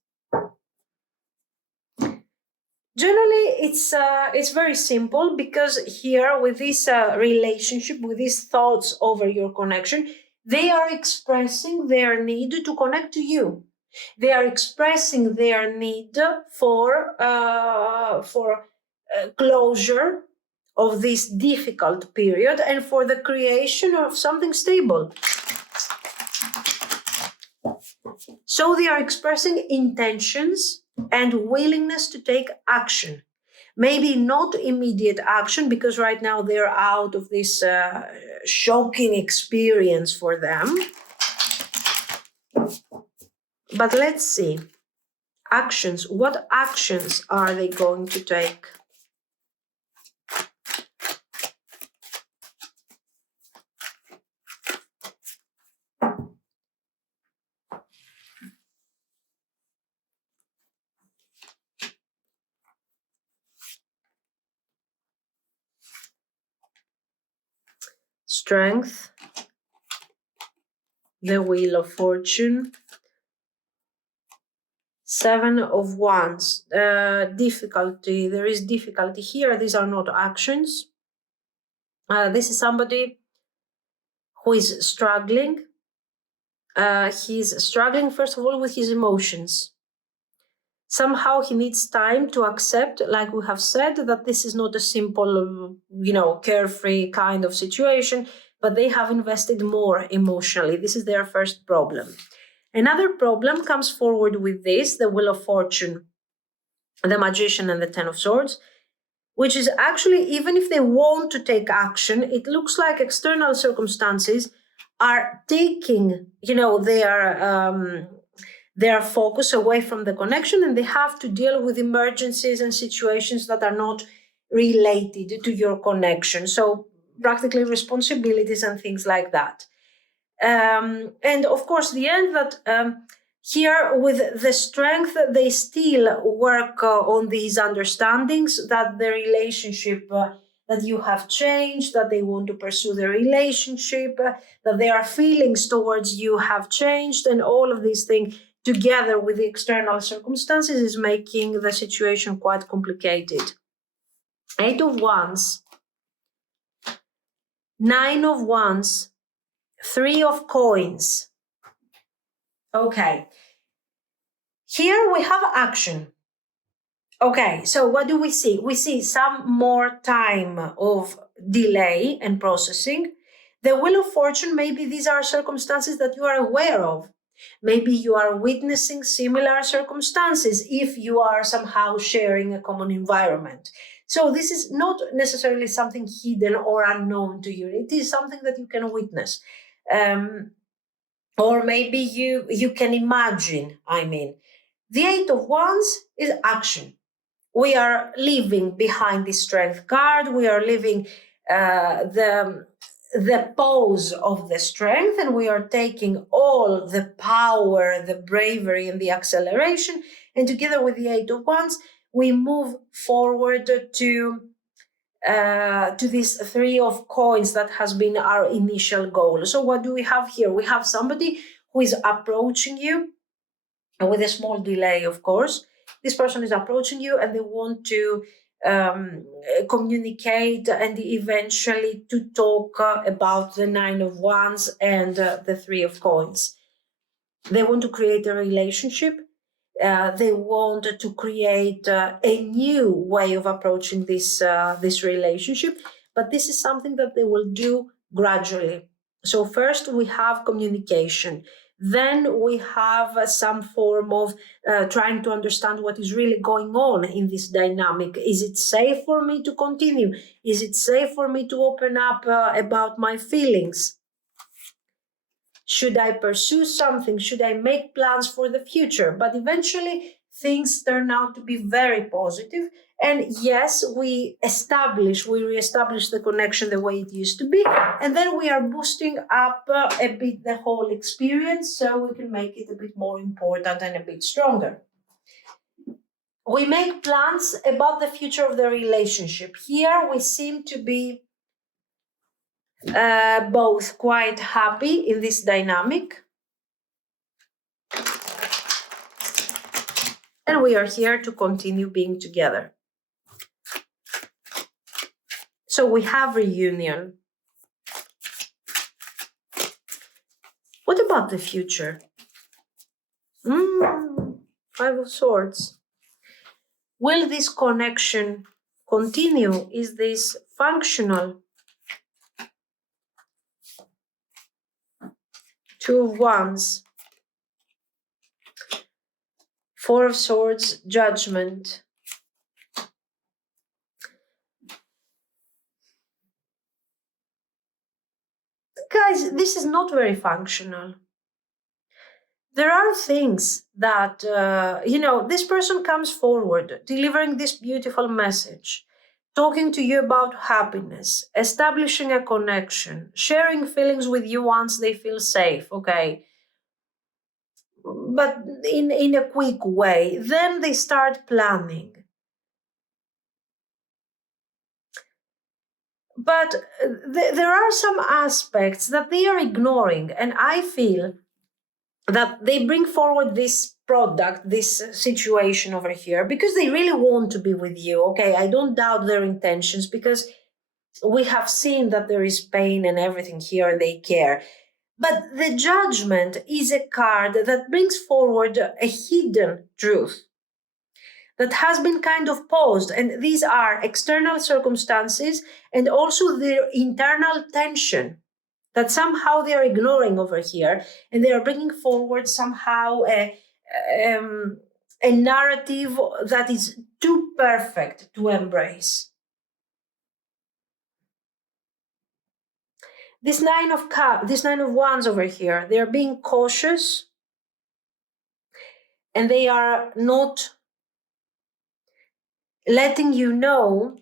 Generally, it's very simple because here with this relationship, with these thoughts over your connection, they are expressing their need to connect to you. They are expressing their need for closure of this difficult period and for the creation of something stable. So they are expressing intentions and willingness to take action. Maybe not immediate action because right now they're out of this shocking experience for them. But let's see. Actions. What actions are they going to take? Strength, the Wheel of Fortune, 7 of Wands, difficulty. There is difficulty here. These are not actions. This is somebody who is struggling. He's struggling, first of all, with his emotions. Somehow he needs time to accept, like we have said, that this is not a simple, carefree kind of situation, but they have invested more emotionally. This is their first problem. Another problem comes forward with this, the Wheel of Fortune, the Magician and the 10 of Swords, which is actually, even if they want to take action, it looks like external circumstances are taking, their focus away from the connection, and they have to deal with emergencies and situations that are not related to your connection. So practically responsibilities and things like that. And of course, the end that here with the strength, they still work on these understandings that the relationship that you have changed, that they want to pursue the relationship, that their feelings towards you have changed, and all of these things together with the external circumstances is making the situation quite complicated. 8 of Wands, 9 of Wands, 3 of Coins. Okay. Here we have action. Okay, so what do we see? We see some more time of delay and processing. The Wheel of Fortune, maybe these are circumstances that you are aware of. Maybe you are witnessing similar circumstances if you are somehow sharing a common environment. So this is not necessarily something hidden or unknown to you. It is something that you can witness. Or maybe you can imagine, The Eight of Wands is action. We are leaving behind the Strength card. We are leaving the pose of the Strength, and we are taking all the power, the bravery, and the acceleration. And together with the Eight of Wands, we move forward to this Three of Coins that has been our initial goal. So what do we have here? We have somebody who is approaching you, with a small delay, of course. This person is approaching you and they want to communicate and eventually to talk about the Nine of Wands and the Three of Coins. They want to create a relationship. They want to create a new way of approaching this relationship, but this is something that they will do gradually. So first we have communication. Then we have some form of trying to understand what is really going on in this dynamic. Is it safe for me to continue? Is it safe for me to open up about my feelings? Should I pursue something? Should I make plans for the future? But eventually things turn out to be very positive. And yes, we reestablish the connection the way it used to be. And then we are boosting up a bit the whole experience so we can make it a bit more important and a bit stronger. We make plans about the future of the relationship. Here we seem to be both quite happy in this dynamic. And we are here to continue being together. So we have reunion. What about the future? Five of Swords. Will this connection continue? Is this functional? Two of Wands. Four of Swords, Judgment. Guys, this is not very functional. There are things that, this person comes forward, delivering this beautiful message, talking to you about happiness, establishing a connection, sharing feelings with you once they feel safe, okay? But in a quick way. Then they start planning. But there are some aspects that they are ignoring, and I feel that they bring forward this product, this situation over here, because they really want to be with you. Okay, I don't doubt their intentions, because we have seen that there is pain and everything here and they care. But the Judgment is a card that brings forward a hidden truth that has been kind of paused. And these are external circumstances and also their internal tension that somehow they are ignoring over here. And they are bringing forward somehow a narrative that is too perfect to embrace. This Nine of Wands over here, they are being cautious and they are not letting you know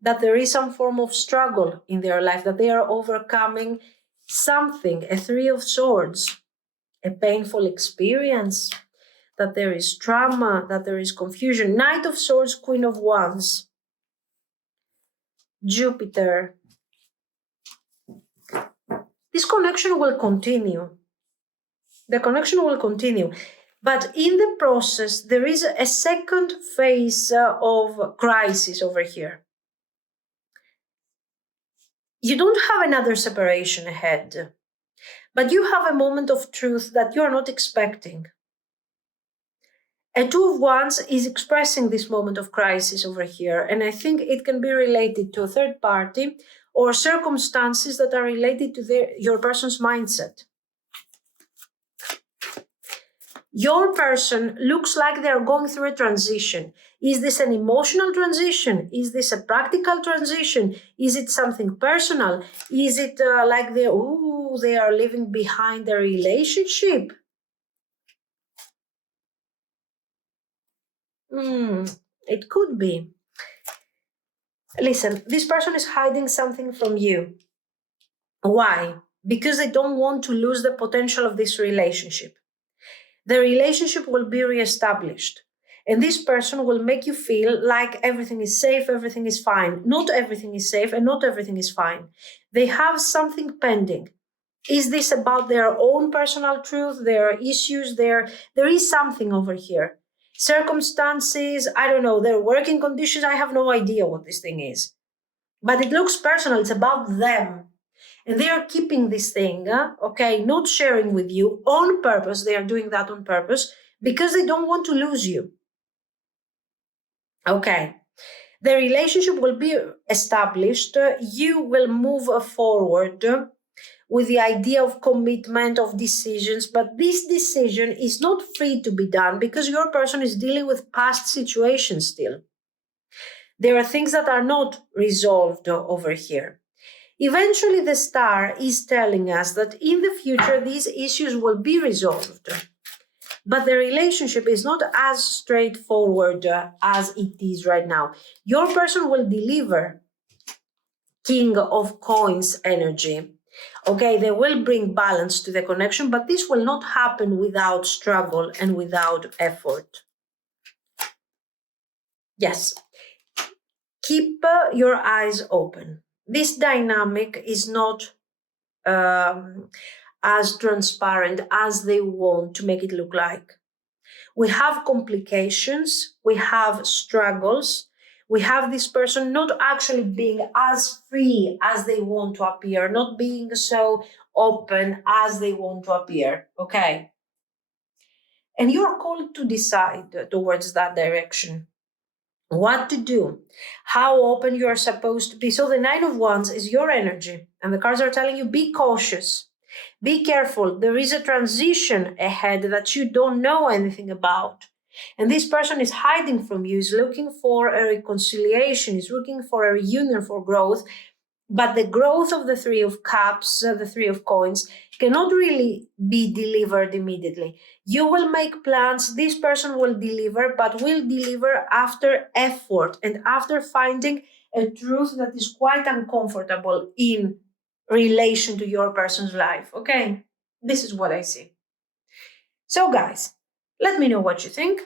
that there is some form of struggle in their life, that they are overcoming something, a Three of Swords, a painful experience, that there is trauma, that there is confusion. Knight of Swords, Queen of Wands, Jupiter. This connection will continue. The connection will continue. But in the process, there is a second phase of crisis over here. You don't have another separation ahead, but you have a moment of truth that you are not expecting. A Two of Wands is expressing this moment of crisis over here, and I think it can be related to a third party or circumstances that are related to your person's mindset. Your person looks like they're going through a transition. Is this an emotional transition? Is this a practical transition? Is it something personal? Is it like they are leaving behind their relationship? It could be. Listen, this person is hiding something from you. Why? Because they don't want to lose the potential of this relationship. The relationship will be reestablished. And this person will make you feel like everything is safe, everything is fine. Not everything is safe and not everything is fine. They have something pending. Is this about their own personal truth, their issues? There is something over here. Circumstances, I don't know, their working conditions, I have no idea what this thing is. But it looks personal, it's about them. And they are keeping this thing, not sharing with you on purpose. They are doing that on purpose because they don't want to lose you. Okay. The relationship will be established. You will move forward with the idea of commitment, of decisions, but this decision is not free to be done because your person is dealing with past situations still. There are things that are not resolved over here. Eventually, the star is telling us that in the future, these issues will be resolved. But the relationship is not as straightforward as it is right now. Your person will deliver King of Coins energy. Okay, they will bring balance to the connection, but this will not happen without struggle and without effort. Yes, keep your eyes open. This dynamic is not as transparent as they want to make it look like. We have complications, we have struggles, we have this person not actually being as free as they want to appear, not being so open as they want to appear, okay? And you're called to decide towards that direction. What to do, how open you are supposed to be. So the Nine of Wands is your energy, and the cards are telling you be cautious, be careful. There is a transition ahead that you don't know anything about. And this person is hiding from you, is looking for a reconciliation, is looking for a reunion, for growth. But the growth of the Three of Cups, the Three of Coins, cannot really be delivered immediately. You will make plans, this person will deliver, but will deliver after effort and after finding a truth that is quite uncomfortable in relation to your person's life. Okay, this is what I see. So, guys, let me know what you think.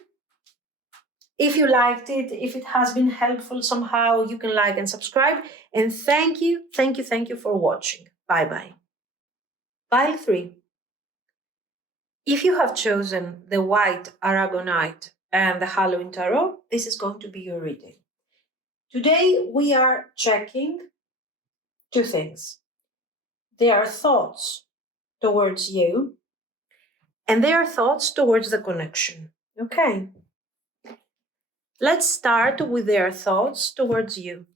If you liked it, if it has been helpful somehow, you can like and subscribe. And thank you for watching. Bye-bye. Pile 3. If you have chosen the white Aragonite and the Halloween Tarot, this is going to be your reading. Today we are checking two things. There are thoughts towards you, and there are thoughts towards the connection. Okay. Let's start with their thoughts towards you.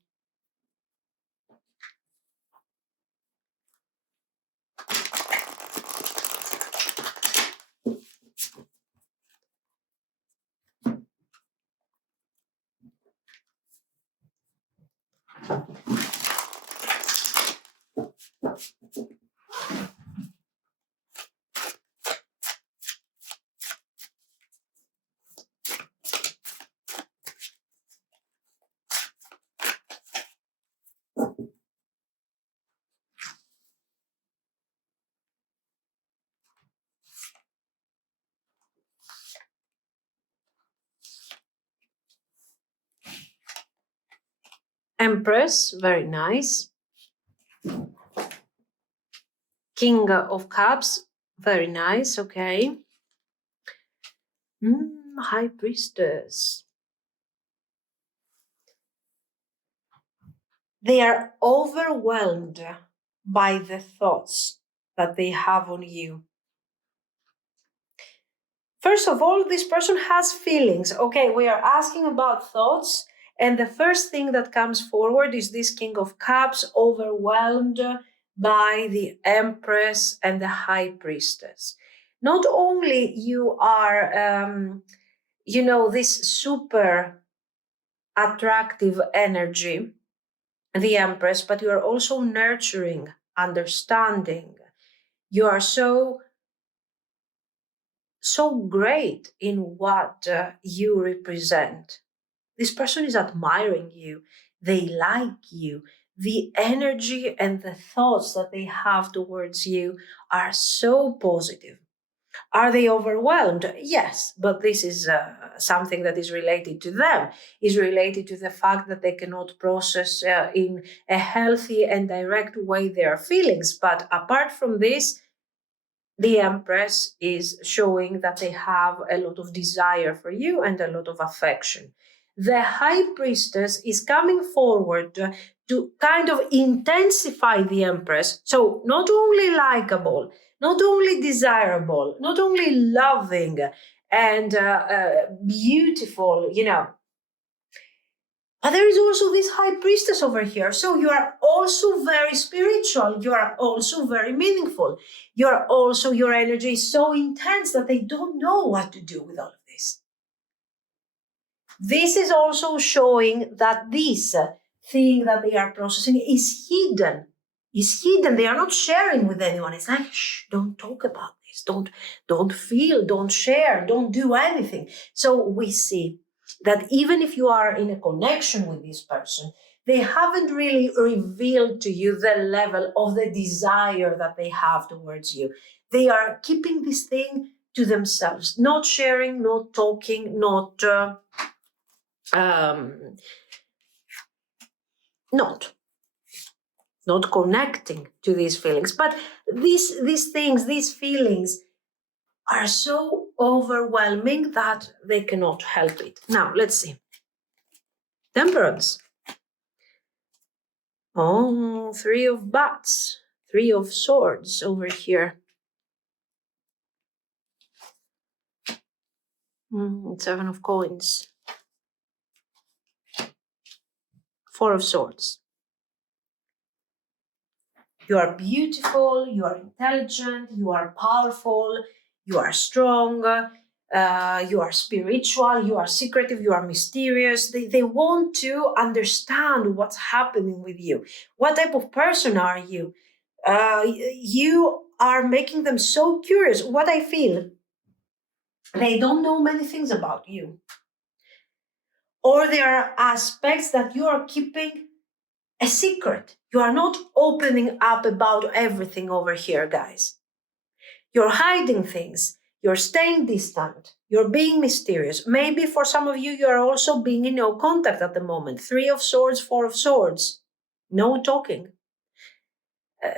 Empress, very nice. King of Cups, very nice, okay. High Priestess. They are overwhelmed by the thoughts that they have on you. First of all, this person has feelings. Okay, we are asking about thoughts, and the first thing that comes forward is this King of Cups, overwhelmed by the Empress and the High Priestess. not only you are, this super attractive energy, the Empress, but you are also nurturing, understanding. You are so great in what you represent. This person is admiring you. They like you. The energy and the thoughts that they have towards you are so positive. Are they overwhelmed? Yes, but this is something that is related to them, is related to the fact that they cannot process in a healthy and direct way their feelings. But apart from this, the Empress is showing that they have a lot of desire for you and a lot of affection. The High Priestess is coming forward to kind of intensify the Empress. So, not only likable, not only desirable, not only loving and beautiful, but there is also this High Priestess over here. So you are also very spiritual. You are also very meaningful. You are also, your energy is so intense that they don't know what to do with all of this. This is also showing that this thing that they are processing is hidden. They are not sharing with anyone. It's like, shh, don't talk about this. Don't feel, don't share, don't do anything. So we see that even if you are in a connection with this person, they haven't really revealed to you the level of the desire that they have towards you. They are keeping this thing to themselves, not sharing, not talking, not connecting to these feelings. But these feelings are so overwhelming that they cannot help it. Now, let's see. Temperance. Oh, 3 of bats, 3 of swords over here. 7 of coins. 4 of swords. You are beautiful, you are intelligent, you are powerful, you are strong, you are spiritual, you are secretive, you are mysterious. They want to understand what's happening with you. What type of person are you? You are making them so curious. What I feel, they don't know many things about you. Or there are aspects that you are keeping a secret. You are not opening up about everything over here, guys. You're hiding things. You're staying distant. You're being mysterious. Maybe for some of you, you're also being in no contact at the moment. 3 of swords, 4 of swords. No talking.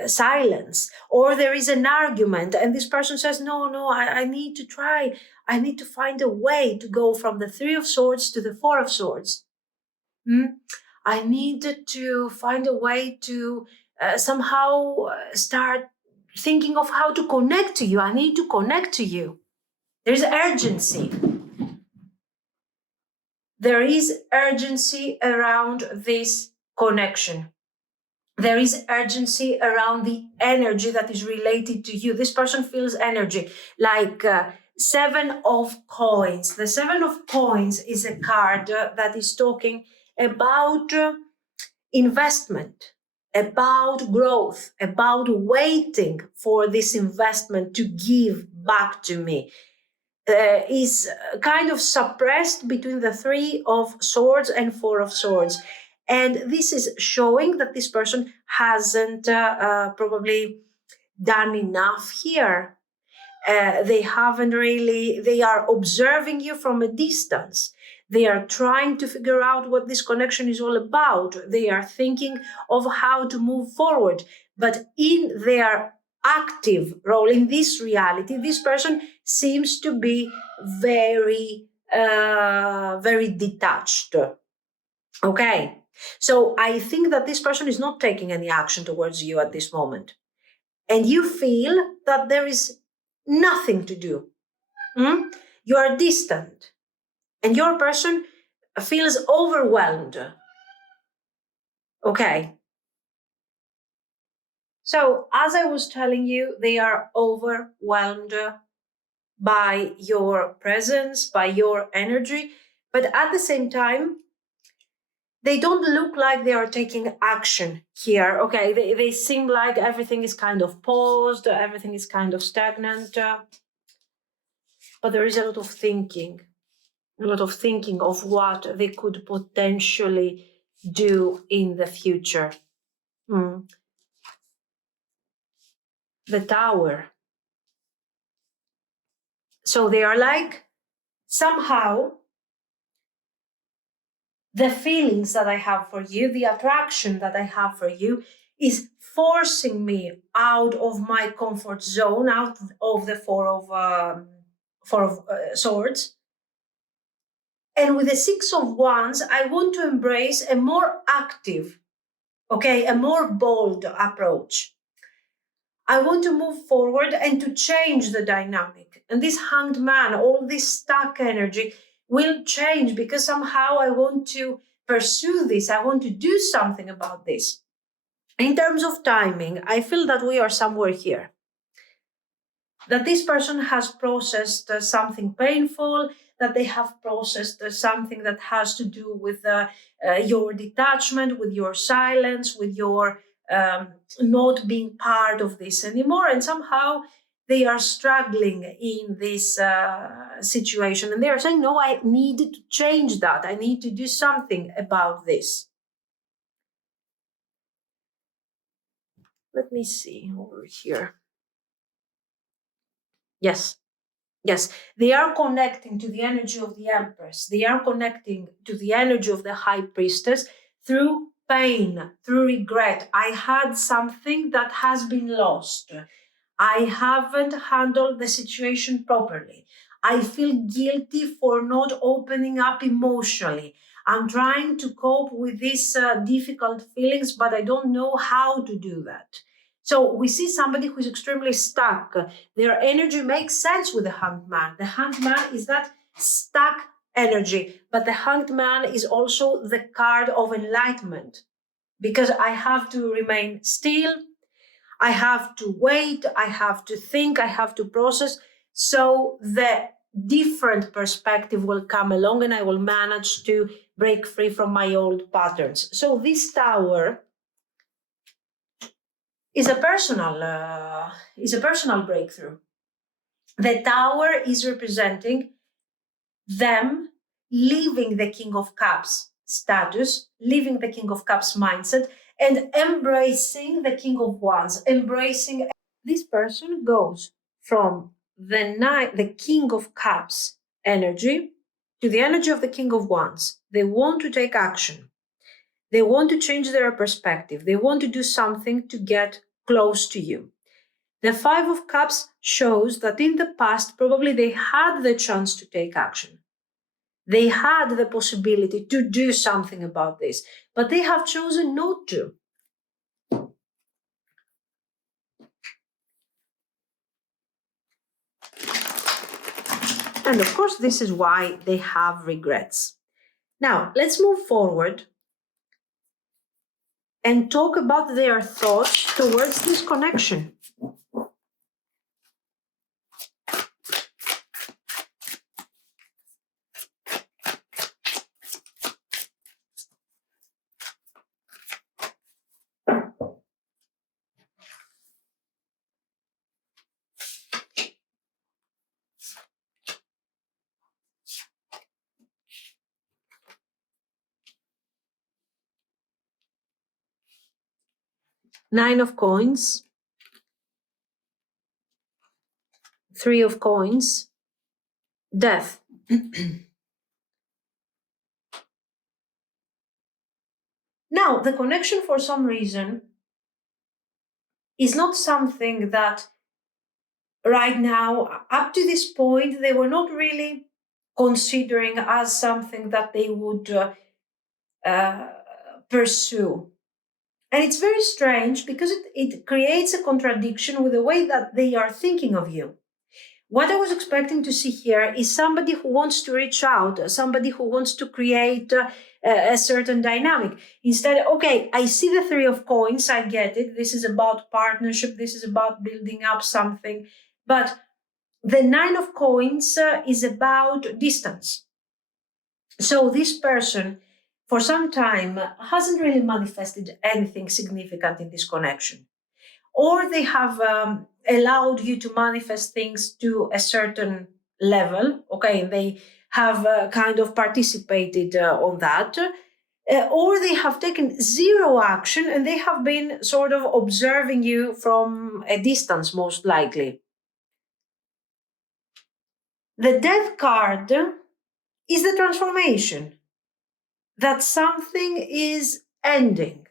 Silence. Or there is an argument and this person says, no, I need to try. I need to find a way to go from the 3 of swords to the 4 of swords. I needed to find a way to somehow start thinking of how to connect to you. I need to connect to you. There's urgency. There is urgency around this connection. There is urgency around the energy that is related to you. This person feels energy, like 7 of coins. The 7 of coins is a card that is talking about investment, about growth, about waiting for this investment to give back to me. Is kind of suppressed between the 3 of swords and 4 of swords. And this is showing that this person hasn't probably done enough here. They haven't really, they are observing you from a distance. They are trying to figure out what this connection is all about. They are thinking of how to move forward. But in their active role in this reality, this person seems to be very, very detached. Okay. So I think that this person is not taking any action towards you at this moment. And you feel that there is nothing to do. You are distant. And your person feels overwhelmed. Okay. So, as I was telling you, they are overwhelmed by your presence, by your energy, but at the same time, they don't look like they are taking action here. Okay, they seem like everything is kind of paused, everything is kind of stagnant, but there is a lot of thinking of what they could potentially do in the future. The Tower. So they are like, somehow, the feelings that I have for you, the attraction that I have for you, is forcing me out of my comfort zone, out of the Four of Swords. And with the Six of Wands, I want to embrace a more active, a more bold approach. I want to move forward and to change the dynamic. And this Hanged Man, all this stuck energy will change because somehow I want to pursue this. I want to do something about this. In terms of timing, I feel that we are somewhere here. That this person has processed something painful, that they have processed something that has to do with your detachment, with your silence, with your not being part of this anymore. And somehow they are struggling in this situation. And they are saying, no, I need to change that. I need to do something about this. Let me see over here. Yes, they are connecting to the energy of the Empress. They are connecting to the energy of the High Priestess through pain, through regret. I had something that has been lost. I haven't handled the situation properly. I feel guilty for not opening up emotionally. I'm trying to cope with these difficult feelings, but I don't know how to do that. So we see somebody who is extremely stuck. Their energy makes sense with the Hanged Man. The Hanged Man is that stuck energy, but the Hanged Man is also the card of enlightenment, because I have to remain still, I have to wait, I have to think, I have to process. So the different perspective will come along and I will manage to break free from my old patterns. So this Tower is a personal breakthrough. The Tower is representing them leaving the King of Cups status, leaving the King of Cups mindset, and embracing the King of Wands. Embracing this person goes from the King of Cups energy to the energy of the King of Wands. They want to take action. They want to change their perspective. They want to do something to get close to you. The Five of Cups shows that in the past, probably they had the chance to take action. They had the possibility to do something about this, but they have chosen not to. And of course, this is why they have regrets. Now, let's move forward and talk about their thoughts towards this connection. Nine of Coins, Three of Coins, Death. Now, the connection, for some reason, is not something that right now, up to this point, they were not really considering as something that they would pursue. And it's very strange because it creates a contradiction with the way that they are thinking of you. What I was expecting to see here is somebody who wants to reach out, somebody who wants to create a certain dynamic. Instead, okay, I see the Three of Coins, I get it. This is about partnership, this is about building up something. But The Nine of Coins is about distance. So this person, for some time, hasn't really manifested anything significant in this connection. Or they have allowed you to manifest things to a certain level, okay, and they have kind of participated on that. Or they have taken zero action and they have been sort of observing you from a distance, most likely. The Death card is the transformation, that something is ending,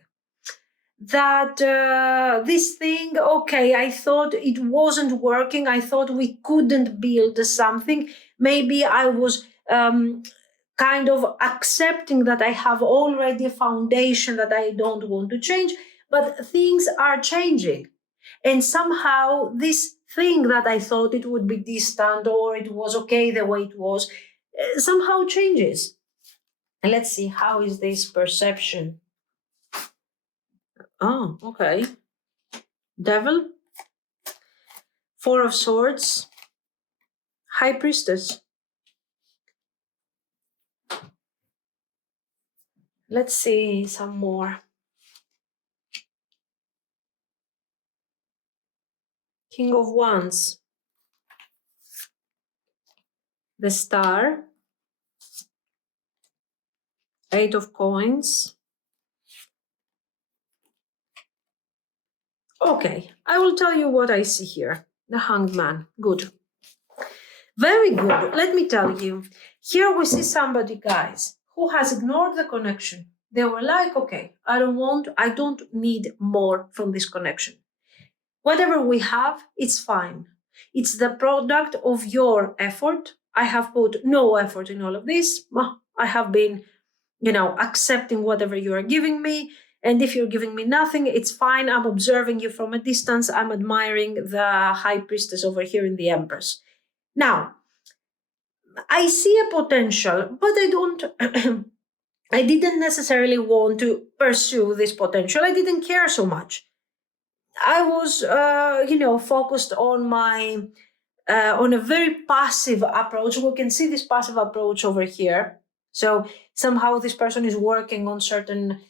that this thing, okay, I thought it wasn't working, I thought we couldn't build something, maybe I was kind of accepting that I have already a foundation that I don't want to change, but things are changing. And somehow this thing that I thought it would be distant or it was okay the way it was, somehow changes. And let's see, how is this perception? Oh, okay. Devil, Four of Swords, High Priestess. Let's see some more. King of Wands, the Star, Eight of Coins. Okay, I will tell you what I see here. The Hanged Man. Good. Very good. Let me tell you. Here we see somebody, guys, who has ignored the connection. They were like, okay, I don't need more from this connection. Whatever we have, it's fine. It's the product of your effort. I have put no effort in all of this. I have been, accepting whatever you are giving me. And if you're giving me nothing, it's fine. I'm observing you from a distance. I'm admiring the High Priestess over here in the Empress. Now, I see a potential, but I don't, I didn't necessarily want to pursue this potential. I didn't care so much. I was, focused on on a very passive approach. We can see this passive approach over here. So somehow this person is working on certain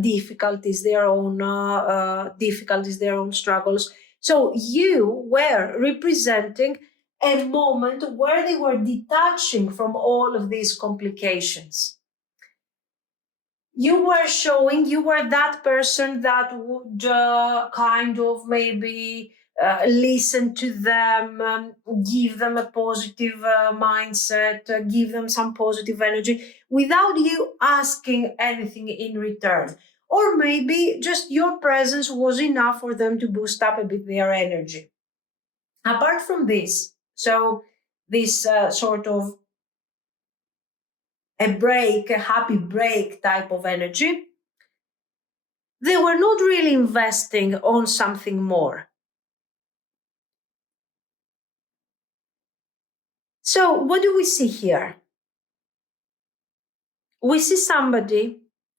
difficulties, their own difficulties, their own struggles. So you were representing a moment where they were detaching from all of these complications. You were showing you were that person that would kind of maybe listen to them, give them a positive mindset, give them some positive energy without you asking anything in return. Or maybe just your presence was enough for them to boost up a bit their energy. Apart from this, so this sort of a happy break type of energy, they were not really investing on something more. So what do we see here? We see somebody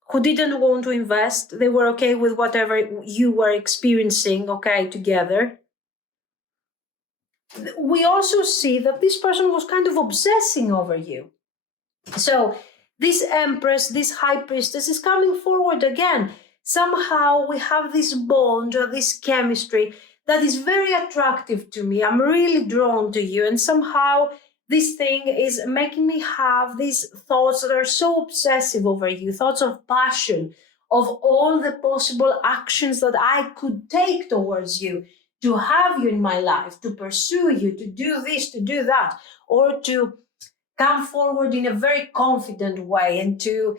who didn't want to invest. They were okay with whatever you were experiencing, okay, together. We also see that this person was kind of obsessing over you. So this Empress, this High Priestess is coming forward again. Somehow we have this bond or this chemistry that is very attractive to me. I'm really drawn to you. And somehow this thing is making me have these thoughts that are so obsessive over you, thoughts of passion, of all the possible actions that I could take towards you, to have you in my life, to pursue you, to do this, to do that, or to come forward in a very confident way and to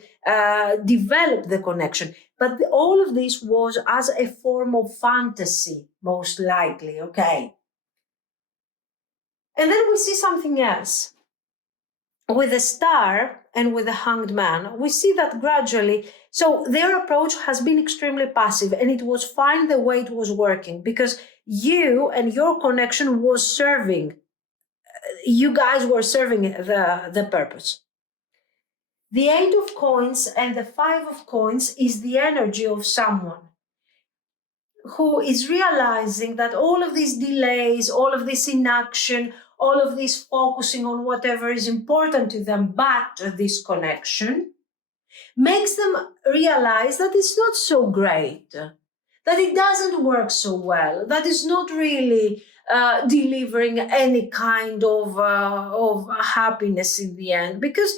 develop the connection. But all of this was as a form of fantasy, most likely, okay? And then we see something else. With the Star and with the Hanged Man, we see that gradually, so their approach has been extremely passive and it was fine the way it was working because you and your connection was serving, you guys were serving the purpose. The Eight of Coins and the Five of Coins is the energy of someone who is realizing that all of these delays, all of this inaction, all of this focusing on whatever is important to them, but this connection makes them realize that it's not so great, that it doesn't work so well, that it's not really delivering any kind of happiness in the end, because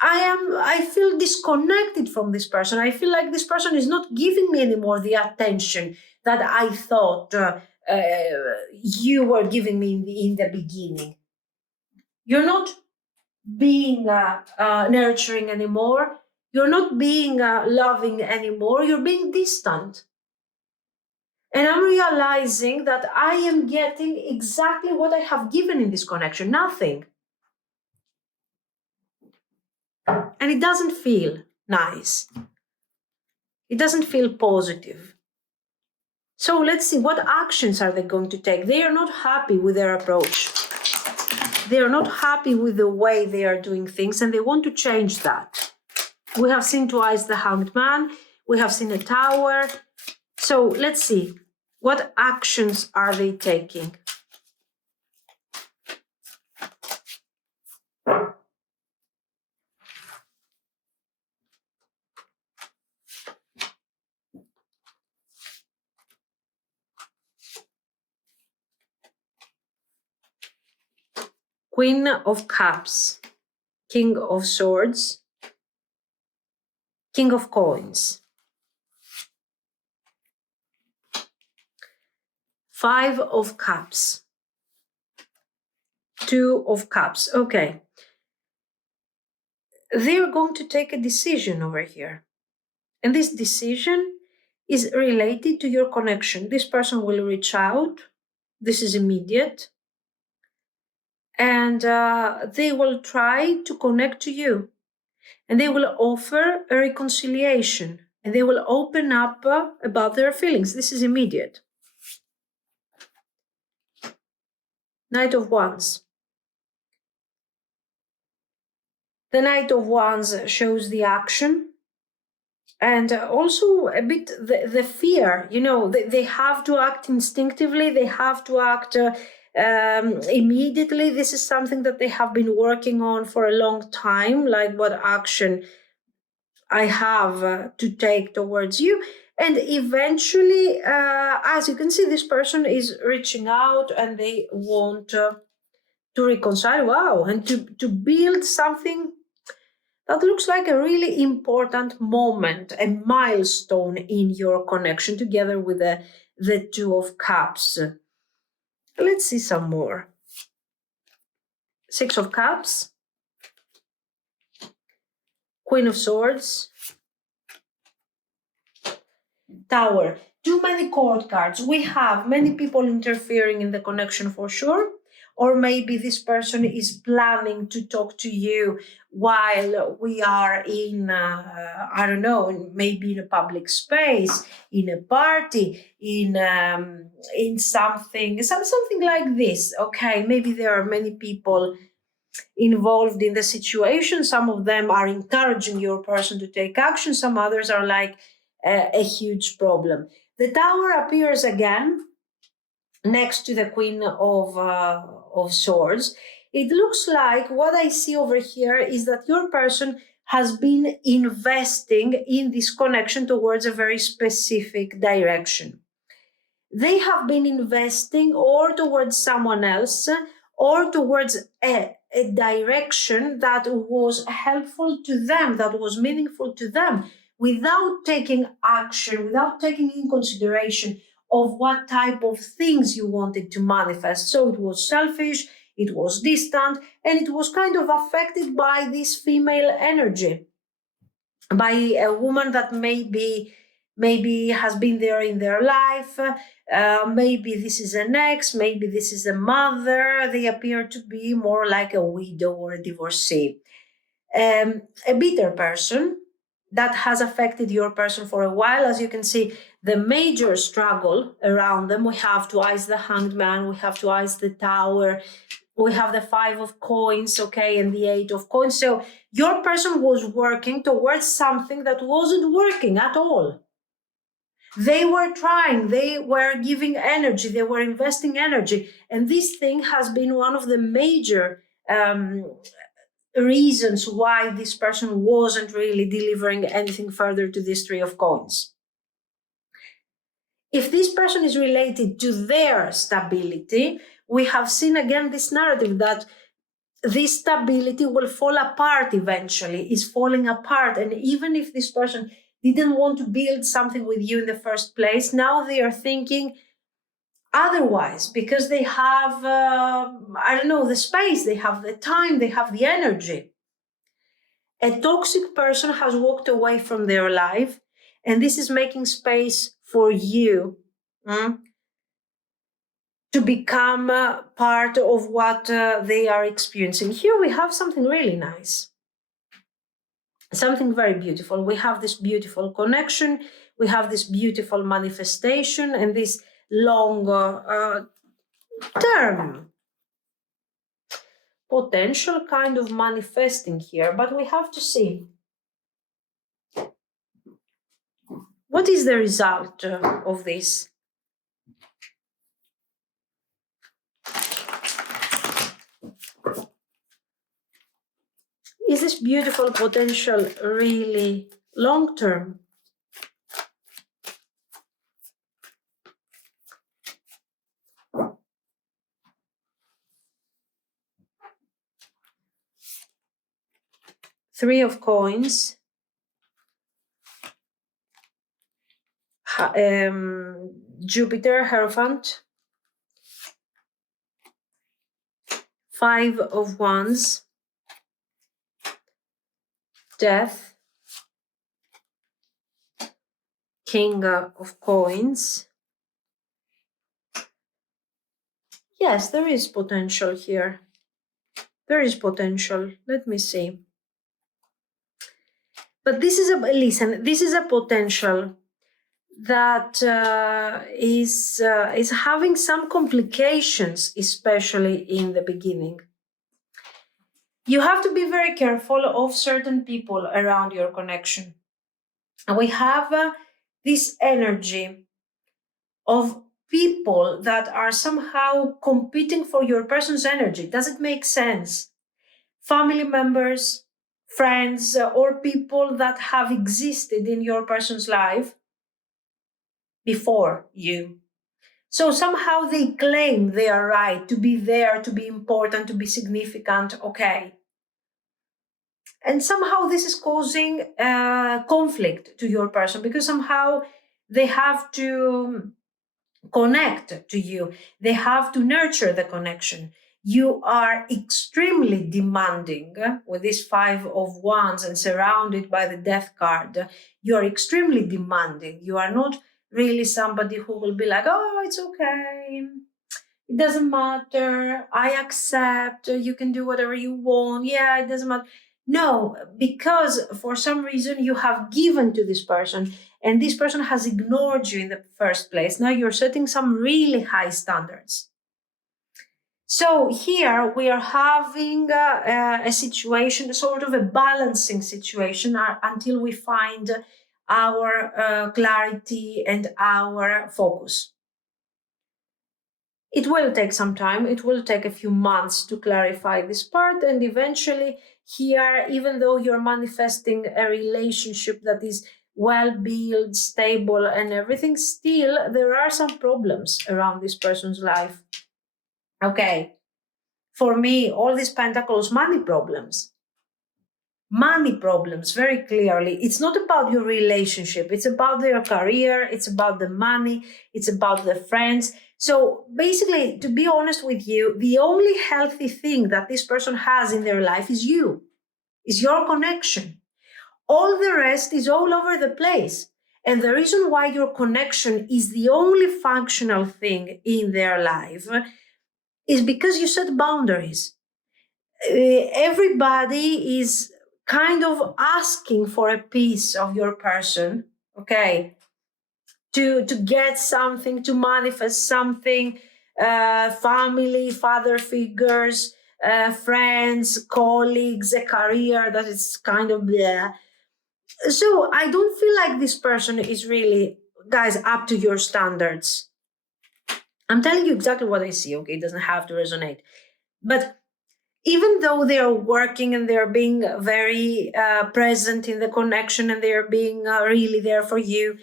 I feel disconnected from this person. I feel like this person is not giving me anymore the attention that I thought you were giving me in the beginning. You're not being nurturing anymore. You're not being loving anymore. You're being distant. And I'm realizing that I am getting exactly what I have given in this connection, nothing. And it doesn't feel nice. It doesn't feel positive. So let's see, what actions are they going to take? They are not happy with their approach. They are not happy with the way they are doing things, and they want to change that. We have seen twice the Hanged Man. We have seen a Tower. So let's see, what actions are they taking? Queen of Cups, King of Swords, King of Coins, Five of Cups, Two of Cups. Okay. They're going to take a decision over here. And this decision is related to your connection. This person will reach out. This is immediate. And they will try to connect to you. And they will offer a reconciliation. And they will open up about their feelings. This is immediate. Knight of Wands. The Knight of Wands shows the action. And also a bit the fear, they have to act instinctively, they have to act immediately. This is something that they have been working on for a long time, like what action I have to take towards you. And eventually, as you can see, this person is reaching out and they want to reconcile, wow, and to build something that looks like a really important moment, a milestone in your connection together with the Two of Cups. Let's see some more. Six of Cups, Queen of Swords, Tower. Too many court cards. We have many people interfering in the connection for sure. Or maybe this person is planning to talk to you while we are in, I don't know, maybe in a public space, in a party, in something like this. Okay, maybe there are many people involved in the situation. Some of them are encouraging your person to take action. Some others are like a huge problem. The Tower appears again next to the Queen of Swords. It looks like what I see over here is that your person has been investing in this connection towards a very specific direction. They have been investing or towards someone else or towards a direction that was helpful to them, that was meaningful to them, without taking action, without taking in consideration of what type of things you wanted to manifest. So it was selfish, it was distant, and it was kind of affected by this female energy, by a woman that maybe has been there in their life. Maybe this is an ex, maybe this is a mother. They appear to be more like a widow or a divorcee. A bitter person that has affected your person for a while. As you can see, the major struggle around them, we have twice the Hanged Man, we have twice the Tower, we have the Five of Coins, okay, and the Eight of Coins. So your person was working towards something that wasn't working at all. They were trying, they were giving energy, they were investing energy. And this thing has been one of the major reasons why this person wasn't really delivering anything further to this Three of Coins. If this person is related to their stability, we have seen again this narrative that this stability will fall apart eventually, is falling apart. And even if this person didn't want to build something with you in the first place, now they are thinking otherwise because they have, the space, they have the time, they have the energy. A toxic person has walked away from their life, and this is making space for you to become part of what they are experiencing. Here we have something really nice, something very beautiful. We have this beautiful connection, we have this beautiful manifestation, and this long term potential kind of manifesting here. But we have to see what is the result of this. Is this beautiful potential really long-term? Three of Coins, Jupiter, Hierophant, Five of Wands, Death, King of Coins. Yes, there is potential here. There is potential. Let me see. But this is this is a potential that is having some complications, especially in the beginning. You have to be very careful of certain people around your connection. And we have this energy of people that are somehow competing for your person's energy. Does it make sense? Family members, friends, or people that have existed in your person's life before you. So somehow they claim they are right to be there, to be important, to be significant, okay. And somehow this is causing conflict to your person because somehow they have to connect to you. They have to nurture the connection. You are extremely demanding with this Five of Wands and surrounded by the Death card. You are extremely demanding. You are not really somebody who will be like, oh, it's okay. It doesn't matter. I accept. You can do whatever you want. Yeah, it doesn't matter. No, because for some reason you have given to this person and this person has ignored you in the first place. Now you're setting some really high standards. So here we are having a situation, sort of a balancing situation until we find our clarity and our focus. It will take some time. It will take a few months to clarify this part. And eventually here, even though you're manifesting a relationship that is well-built, stable and everything, still there are some problems around this person's life. Okay, for me, all these pentacles, money problems, very clearly. It's not about your relationship. It's about their career. It's about the money. It's about the friends. So basically, to be honest with you, the only healthy thing that this person has in their life is you, is your connection. All the rest is all over the place. And the reason why your connection is the only functional thing in their life is because you set boundaries. Everybody is kind of asking for a piece of your person, okay, to get something, to manifest something, family, father figures, friends, colleagues, a career that is kind of bleh. So I don't feel like this person is really guys, up to your standards. I'm telling you exactly what I see, okay? It doesn't have to resonate. But even though they are working and they're being very present in the connection and they're being really there for you,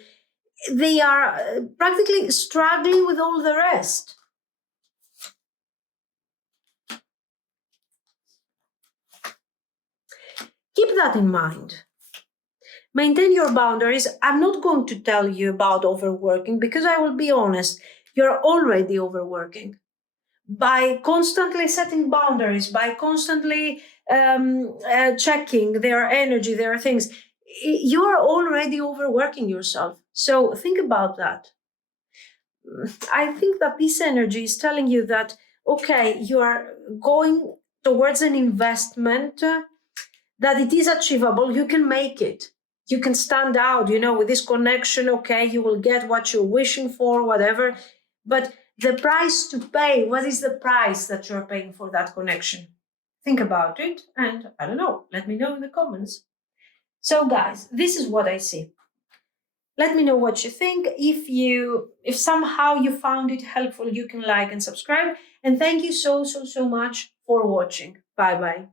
they are practically struggling with all the rest. Keep that in mind. Maintain your boundaries. I'm not going to tell you about overworking because I will be honest, you're already overworking. By constantly setting boundaries, by constantly checking their energy, their things, you are already overworking yourself. So think about that. I think that this energy is telling you that, okay, you are going towards an investment that it is achievable, you can make it. You can stand out, with this connection, okay, you will get what you're wishing for, whatever. But the price to pay, what is the price that you're paying for that connection? Think about it, and I don't know, let me know in the comments. So guys, this is what I see. Let me know what you think. If somehow you found it helpful, you can like and subscribe. And thank you so much for watching. Bye bye.